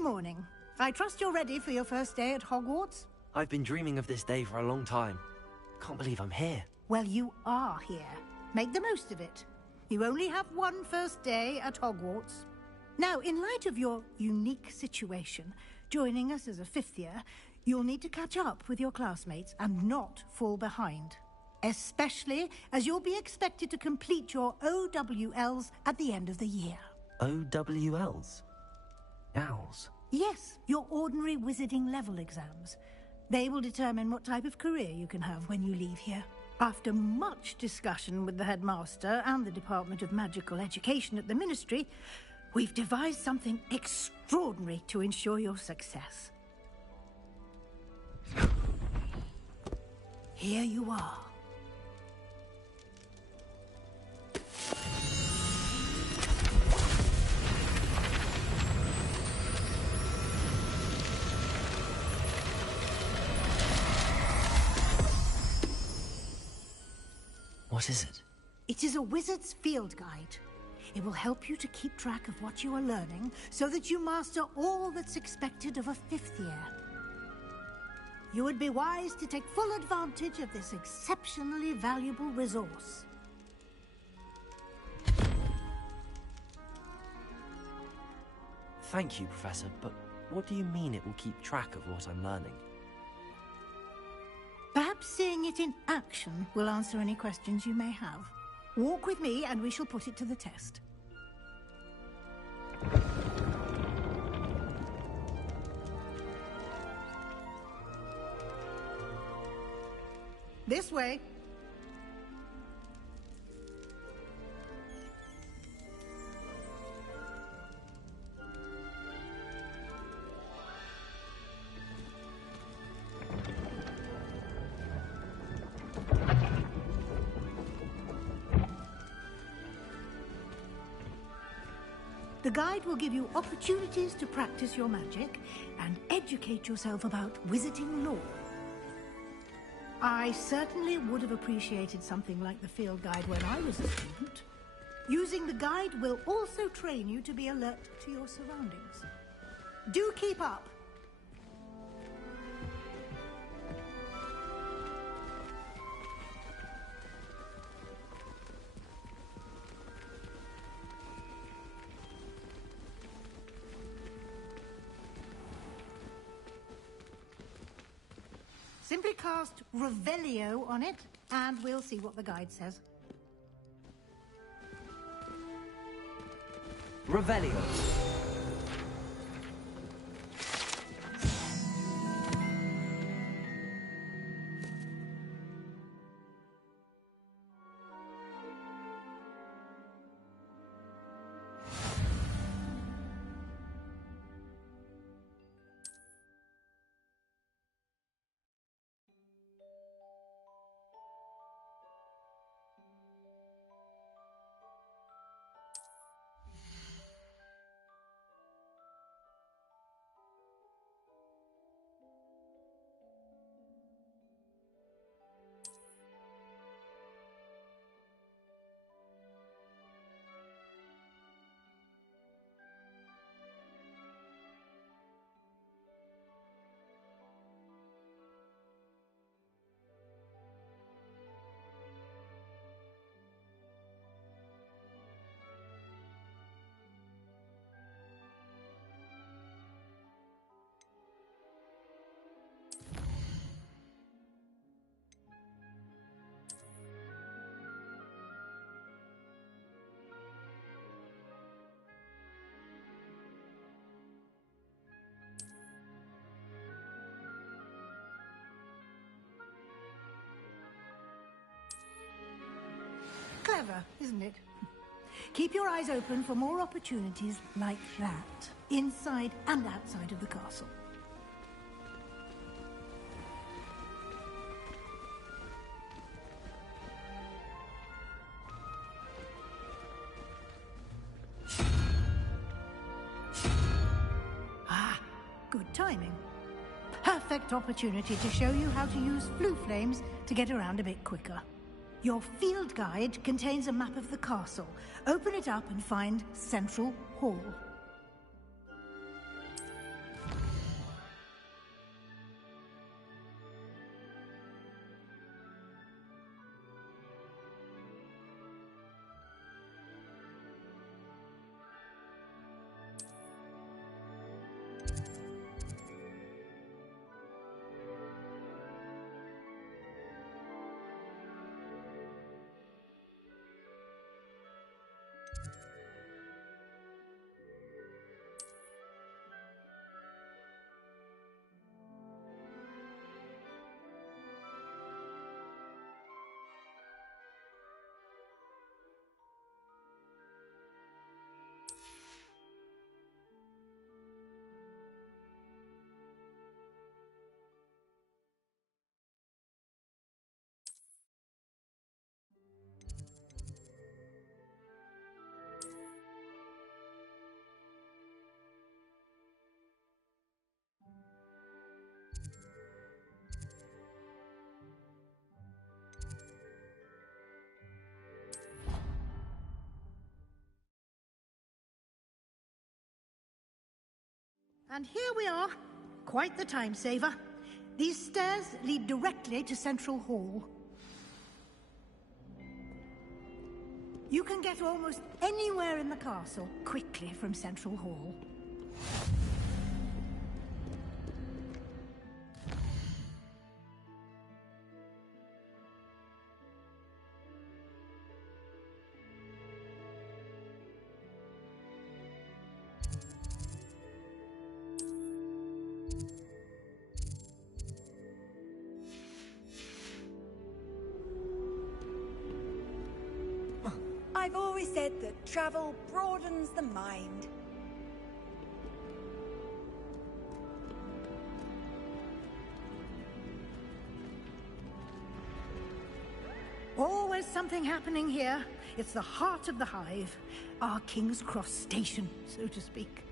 morning. I trust you're ready for your first day at Hogwarts? I've been dreaming of this day for a long time. Can't believe I'm here. Well, you are here. Make the most of it. You only have one first day at Hogwarts. Now, in light of your unique situation, joining us as a fifth year, you'll need to catch up with your classmates and not fall behind. Especially as you'll be expected to complete your OWLs at the end of the year. OWLs? Owls? Yes, your ordinary wizarding level exams. They will determine what type of career you can have when you leave here. After much discussion with the headmaster and the Department of Magical Education at the Ministry, we've devised something extraordinary to ensure your success. Here you are. What is it? It is a wizard's field guide. It will help you to keep track of what you are learning so that you master all that's expected of a fifth year. You would be wise to take full advantage of this exceptionally valuable resource. Thank you, Professor, but what do you mean it will keep track of what I'm learning? Perhaps seeing it in action will answer any questions you may have. Walk with me and we shall put it to the test. This way. The guide will give you opportunities to practice your magic and educate yourself about wizarding lore. I certainly would have appreciated something like the field guide when I was a student. Using the guide will also train you to be alert to your surroundings. Do keep up! Simply cast Revelio on it, and we'll see what the guide says. Revelio. Clever, isn't it? Keep your eyes open for more opportunities like that, inside and outside of the castle. Ah, good timing. Perfect opportunity to show you how to use flue flames to get around a bit quicker. Your field guide contains a map of the castle. Open it up and find Central Hall. And here we are. Quite the time saver. These stairs lead directly to Central Hall. You can get almost anywhere in the castle quickly from Central Hall. I've always said that travel broadens the mind. Always something happening here. It's the heart of the hive. Our King's Cross station, so to speak.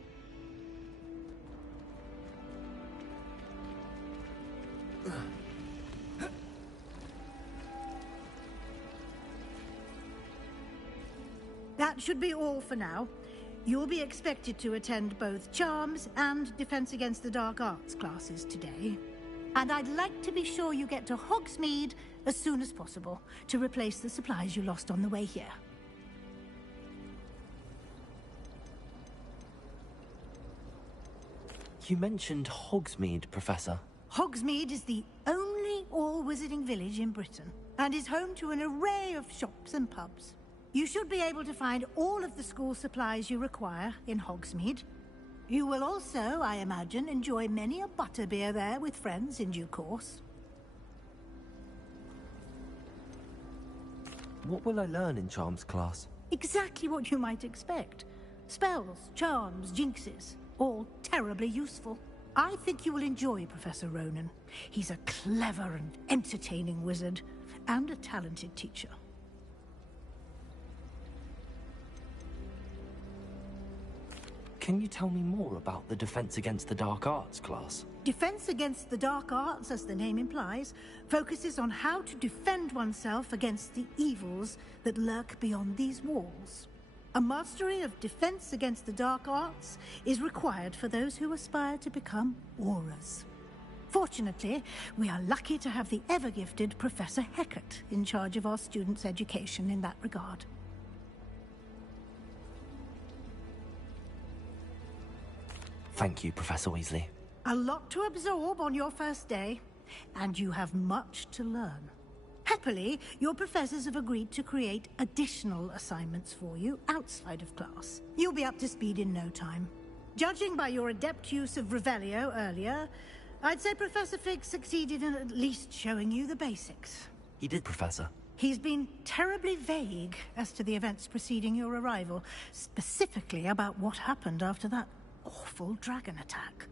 That should be all for now. You'll be expected to attend both Charms and Defense Against the Dark Arts classes today. And I'd like to be sure you get to Hogsmeade as soon as possible to replace the supplies you lost on the way here. You mentioned Hogsmeade, Professor. Hogsmeade is the only all-wizarding village in Britain and is home to an array of shops and pubs. You should be able to find all of the school supplies you require in Hogsmeade. You will also, I imagine, enjoy many a butterbeer there with friends in due course. What will I learn in Charms class? Exactly what you might expect. Spells, charms, jinxes, all terribly useful. I think you will enjoy Professor Ronan. He's a clever and entertaining wizard, and a talented teacher. Can you tell me more about the Defense Against the Dark Arts class? Defense Against the Dark Arts, as the name implies, focuses on how to defend oneself against the evils that lurk beyond these walls. A mastery of Defense Against the Dark Arts is required for those who aspire to become auras. Fortunately, we are lucky to have the ever-gifted Professor Hecat in charge of our students' education in that regard. Thank you, Professor Weasley. A lot to absorb on your first day, and you have much to learn. Happily, your professors have agreed to create additional assignments for you outside of class. You'll be up to speed in no time. Judging by your adept use of Revelio earlier, I'd say Professor Fig succeeded in at least showing you the basics. He did, Professor. He's been terribly vague as to the events preceding your arrival, specifically about what happened after that awful dragon attack.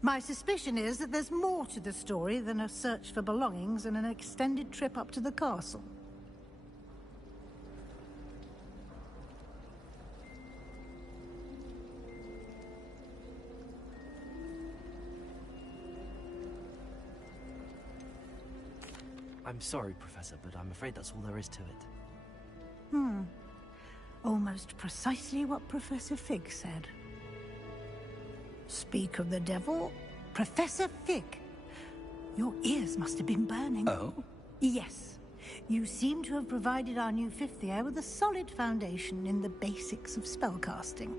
My suspicion is that there's more to the story than a search for belongings and an extended trip up to the castle. I'm sorry, Professor, but I'm afraid that's all there is to it. Almost precisely what Professor Fig said. Speak of the devil, Professor Fig. Your ears must have been burning. Oh? Yes. You seem to have provided our new fifth year with a solid foundation in the basics of spellcasting.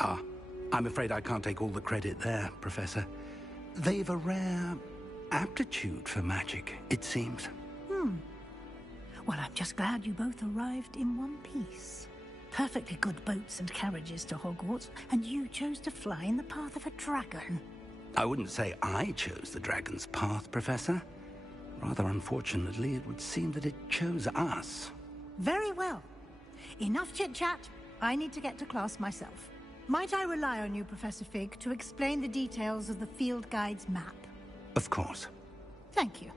Ah, I'm afraid I can't take all the credit there, Professor. They've a rare aptitude for magic, it seems. Well, I'm just glad you both arrived in one piece. Perfectly good boats and carriages to Hogwarts, and you chose to fly in the path of a dragon. I wouldn't say I chose the dragon's path, Professor. Rather unfortunately, it would seem that it chose us. Very well. Enough chit-chat. I need to get to class myself. Might I rely on you, Professor Fig, to explain the details of the field guide's map? Of course. Thank you.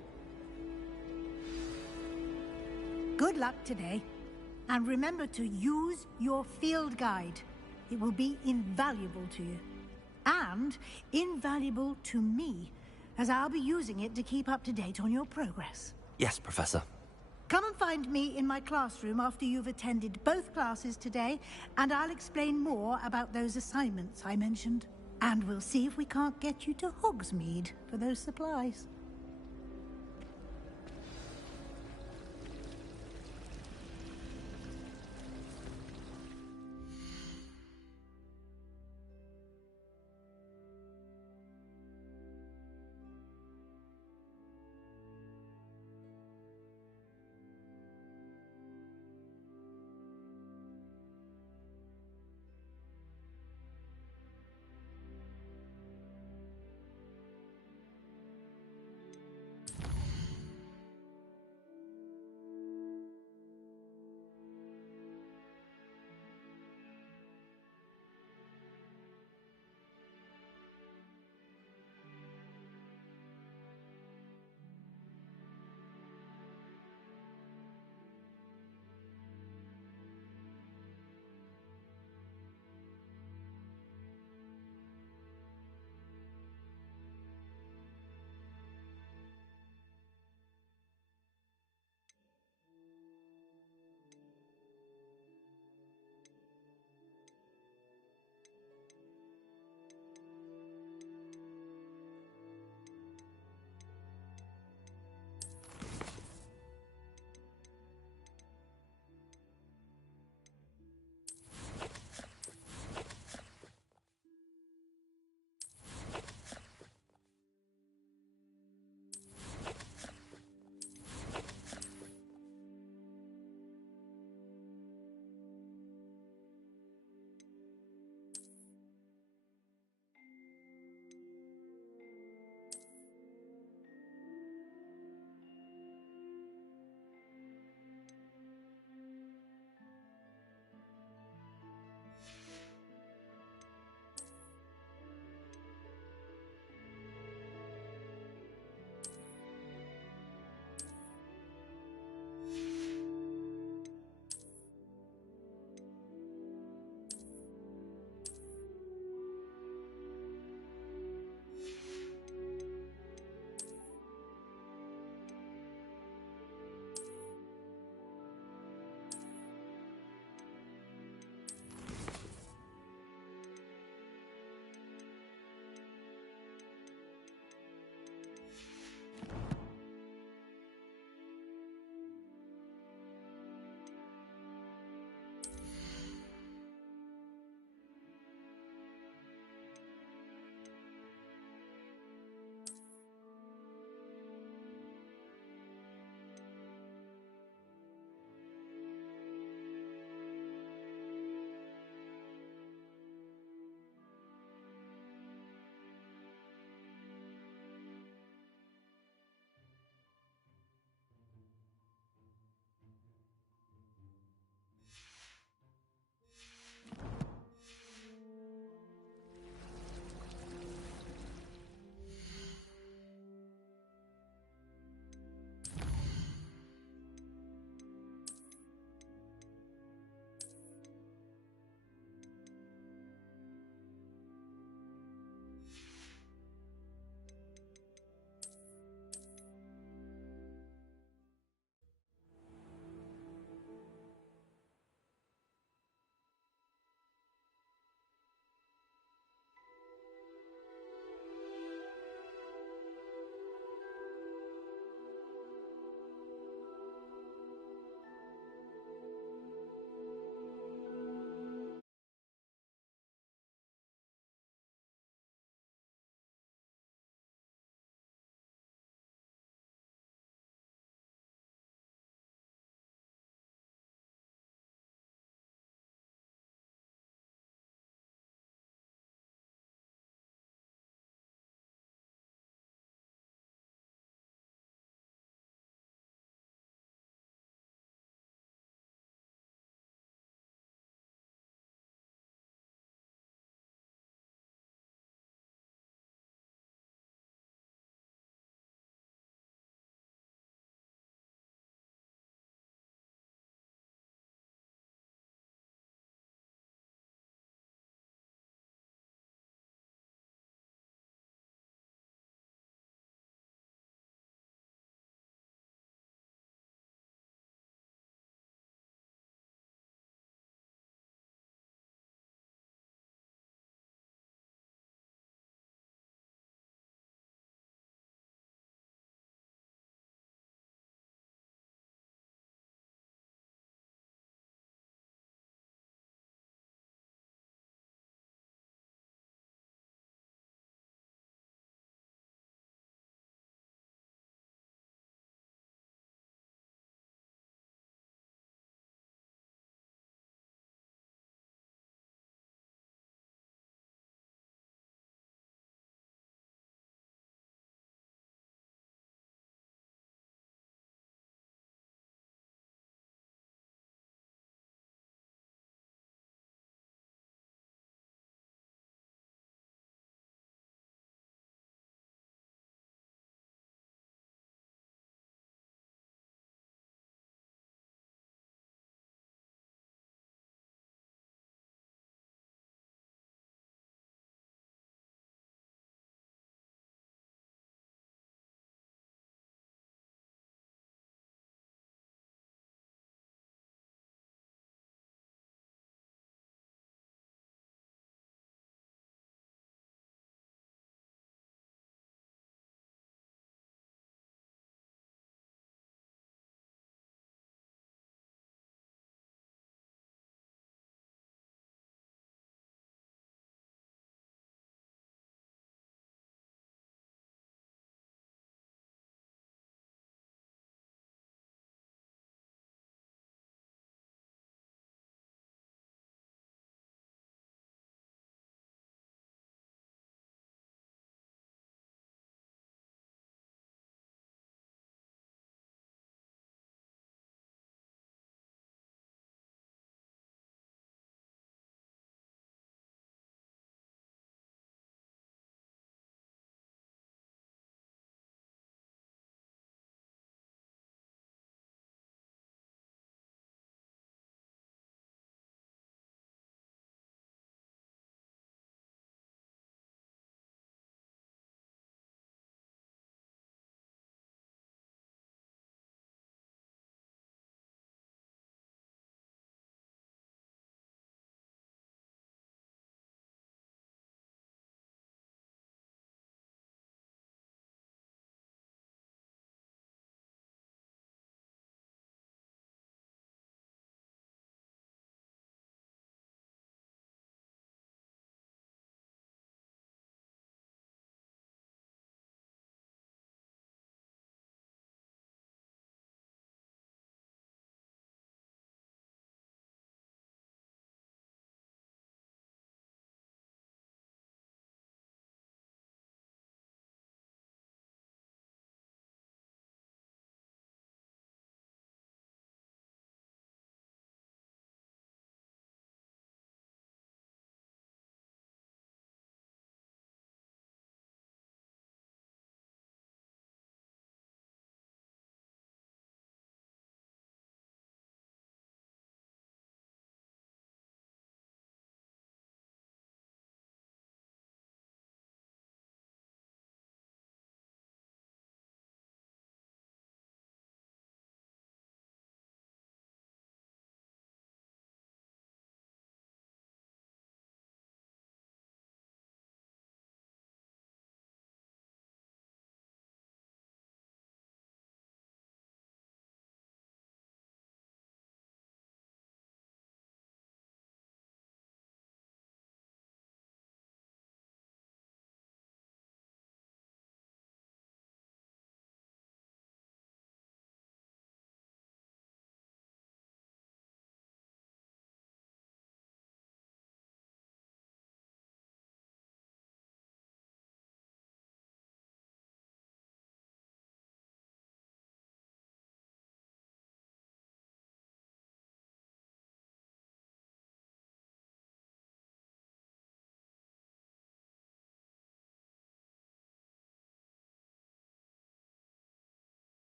Good luck today. And remember to use your field guide. It will be invaluable to you. And invaluable to me, as I'll be using it to keep up to date on your progress. Yes, Professor. Come and find me in my classroom after you've attended both classes today, and I'll explain more about those assignments I mentioned. And we'll see if we can't get you to Hogsmeade for those supplies.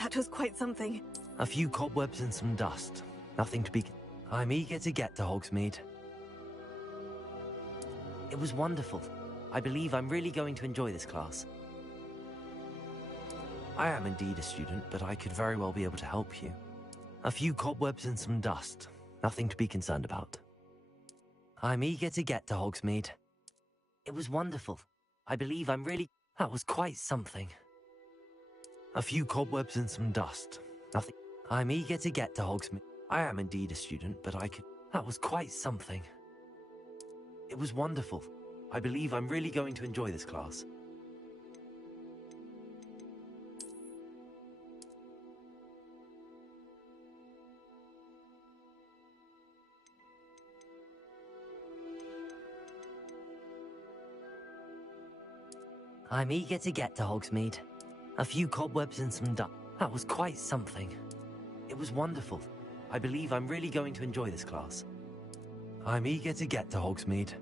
That was quite something. A few cobwebs and some dust. Nothing to be... I'm eager to get to Hogsmeade. It was wonderful. I believe I'm really going to enjoy this class. I am indeed a student, but I could very well be able to help you. A few cobwebs and some dust. Nothing to be concerned about. I'm eager to get to Hogsmeade. It was wonderful. I believe I'm really... That was quite something. A few cobwebs and some dust. Nothing... I'm eager to get to Hogsmeade. I am indeed a student, but I could... That was quite something. It was wonderful. I believe I'm really going to enjoy this class. I'm eager to get to Hogsmeade. A few cobwebs and some dust. That was quite something. It was wonderful. I believe I'm really going to enjoy this class. I'm eager to get to Hogsmeade.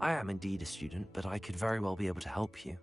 I am indeed a student, but I could very well be able to help you.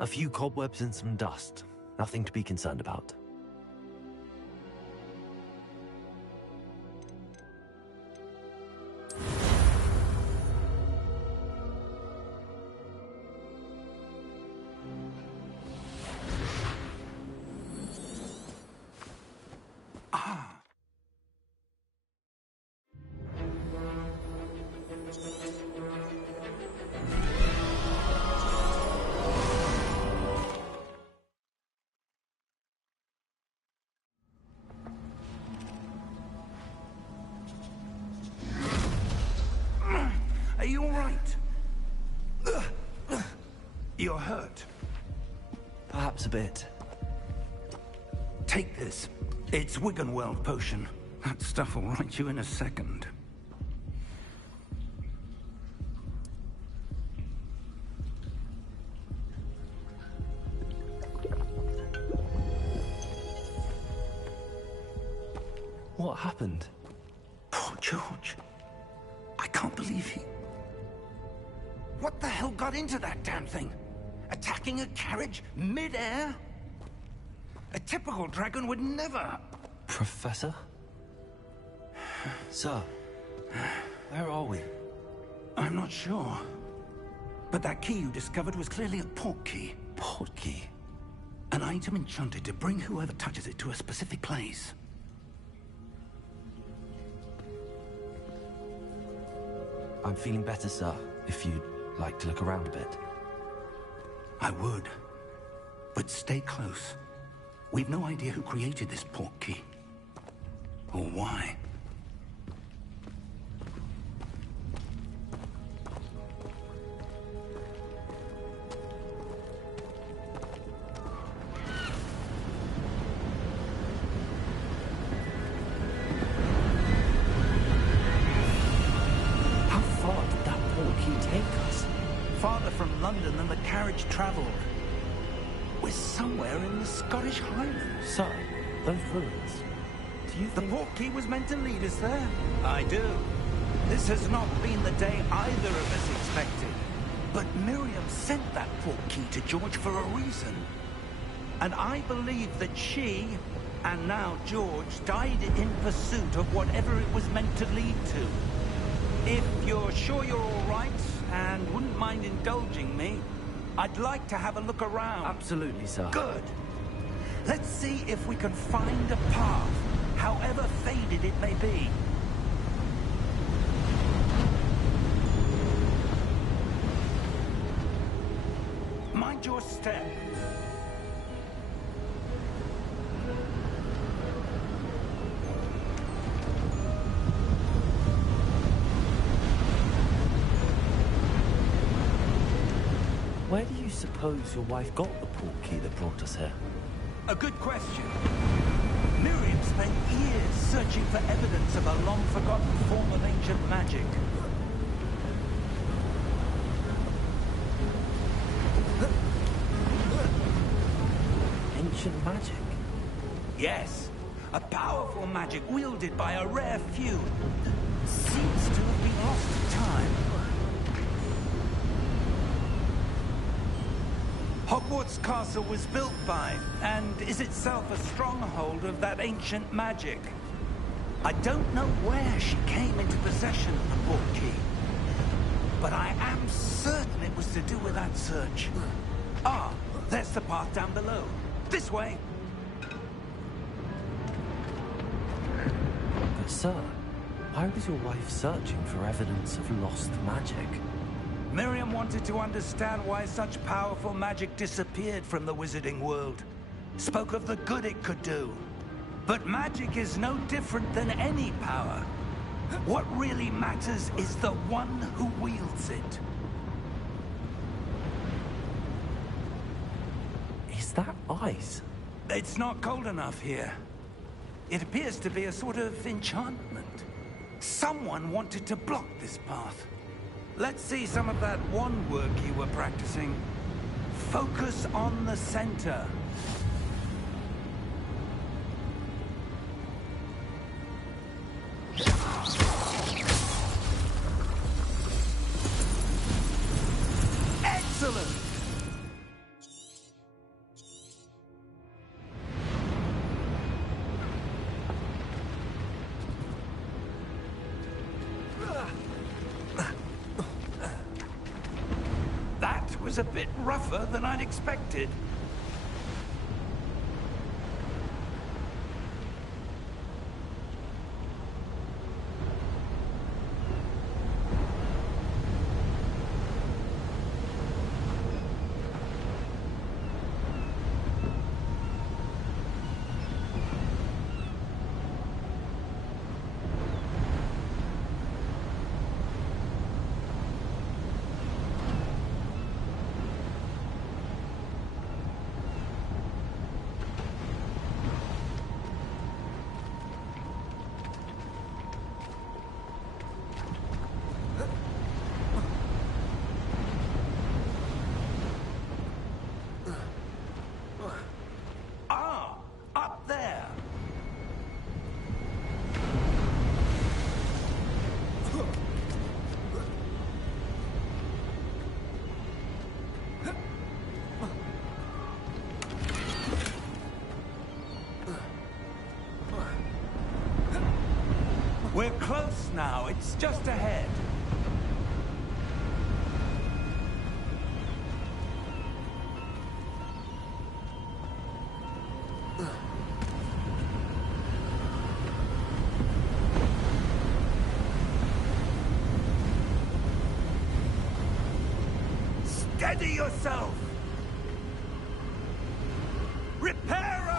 A few cobwebs and some dust. Nothing to be concerned about. Are you all right? You're hurt. Perhaps a bit. Take this. It's Wiggenweld potion. That stuff will right you in a second. What happened? Poor George. I can't believe he... What the hell got into that damn thing? Attacking a carriage mid-air? A typical dragon would never... Professor? Sir, where are we? I'm not sure. But that key you discovered was clearly a port key. Port key? An item enchanted to bring whoever touches it to a specific place. I'm feeling better, sir, if you'd like to look around a bit. I would. But stay close. We've no idea who created this port key. Or why. How far did that port key take us? Farther from London than the carriage traveled. We're somewhere in the Scottish Highlands. Sir, those ruins. Do you think... The port key was meant to lead us there? I do. This has not been the day either of us expected. But Miriam sent that port key to George for a reason. And I believe that she, and now George, died in pursuit of whatever it was meant to lead to. If you're sure you're all right, and wouldn't mind indulging me, I'd like to have a look around. Absolutely, sir. Good. Let's see if we can find a path, however faded it may be. Mind your step. Where do you suppose your wife got the port key that brought us here? A good question. Miriam spent years searching for evidence of a long-forgotten form of ancient magic. Ancient magic? Yes. A powerful magic wielded by a rare few. Seems to have been lost to time. Hogwarts Castle was built by, and is itself a stronghold of that ancient magic. I don't know where she came into possession of the port key, but I am certain it was to do with that search. Ah, there's the path down below. This way. But sir, why was your wife searching for evidence of lost magic? Miriam wanted to understand why such powerful magic disappeared from the wizarding world. Spoke of the good it could do. But magic is no different than any power. What really matters is the one who wields it. Is that ice? It's not cold enough here. It appears to be a sort of enchantment. Someone wanted to block this path. Let's see some of that wand work you were practicing. Focus on the center. Excellent! was a bit rougher than I'd expected. Up there! We're close now. It's just ahead. Steady yourself! Reparo!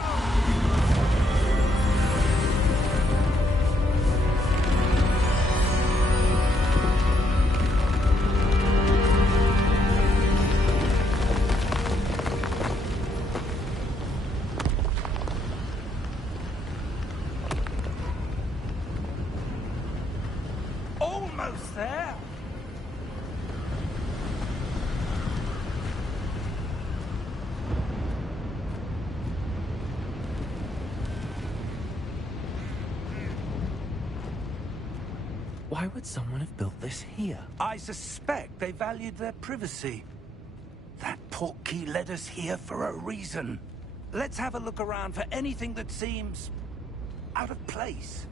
Almost there! Why would someone have built this here? I suspect they valued their privacy. That portkey led us here for a reason. Let's have a look around for anything that seems out of place.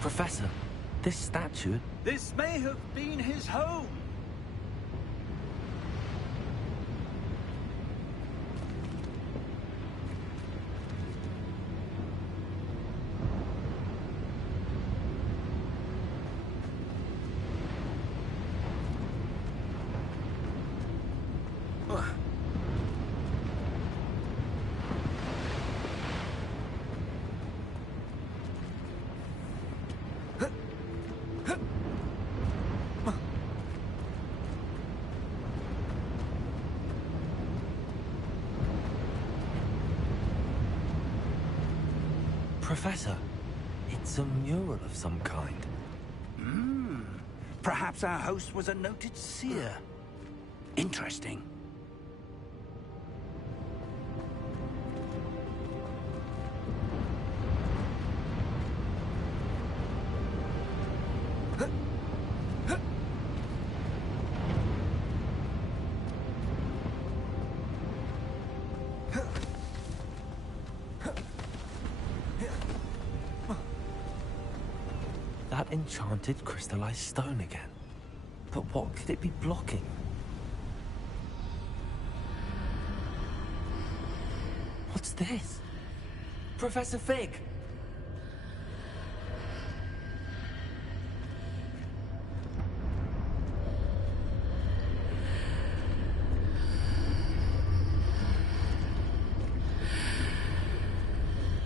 Professor, this statue... This may have been his home. Professor, it's a mural of some kind. Perhaps our host was a noted seer. Interesting. That enchanted crystallized stone again. But what could it be blocking? What's this? Professor Fig!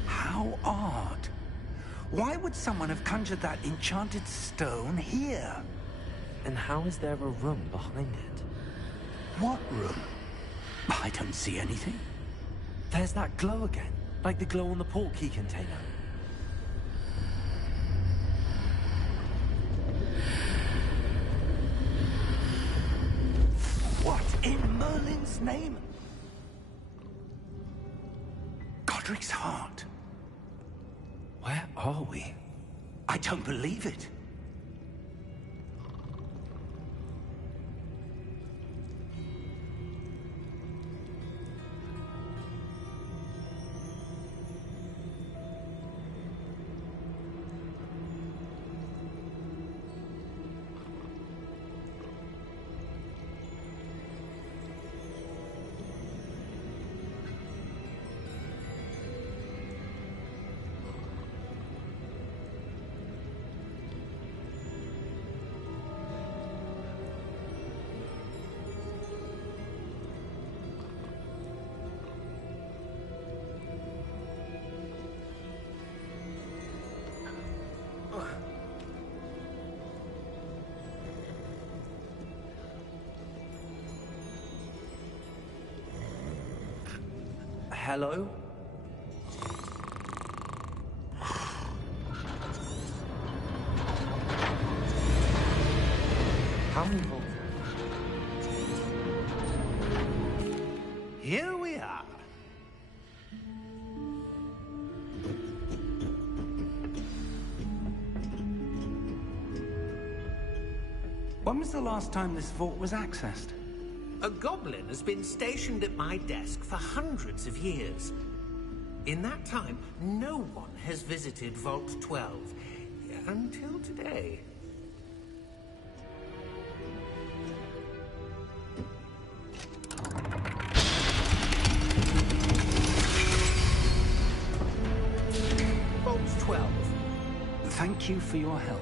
How odd. Why would someone have conjured that enchanted stone here? And how is there a room behind it? What room? I don't see anything. There's that glow again, like the glow on the portkey container. What in Merlin's name? Godric's heart. Where are we? I don't believe it. Hello? How many volts? Here we are. When was the last time this vault was accessed? A goblin has been stationed at my desk for hundreds of years. In that time, no one has visited Vault 12. Until today. Vault 12. Thank you for your help.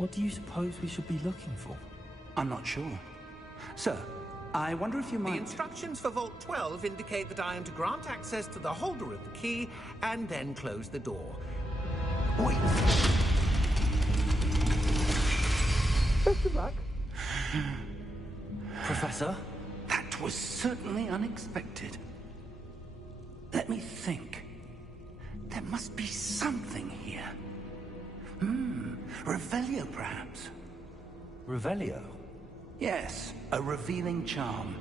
What do you suppose we should be looking for? I'm not sure. Sir, I wonder if you might... The instructions for Vault 12 indicate that I am to grant access to the holder of the key and then close the door. Wait. Best of luck. Professor? That was certainly unexpected. Let me think. There must be something here. Revelio, perhaps. Revelio? Yes, a revealing charm.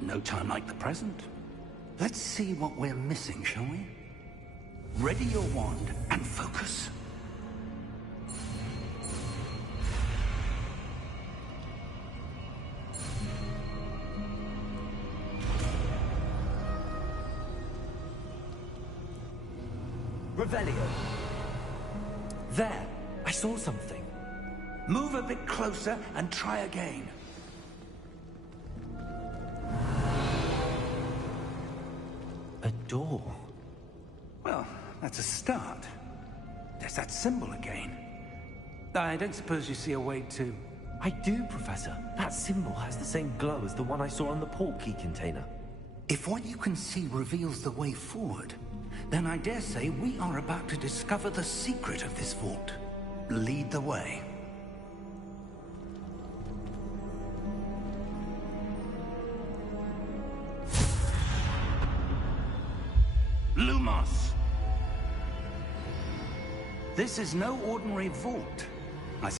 No time like the present. Let's see what we're missing, shall we? Ready your wand and focus. Revelio. There, I saw something. Move a bit closer and try again. A door. Well, that's a start. There's that symbol again. I don't suppose you see a way to... I do, Professor. That symbol has the same glow as the one I saw on the portkey container. If what you can see reveals the way forward, then I dare say we are about to discover the secret of this vault. Lead the way. Lumos! This is no ordinary vault.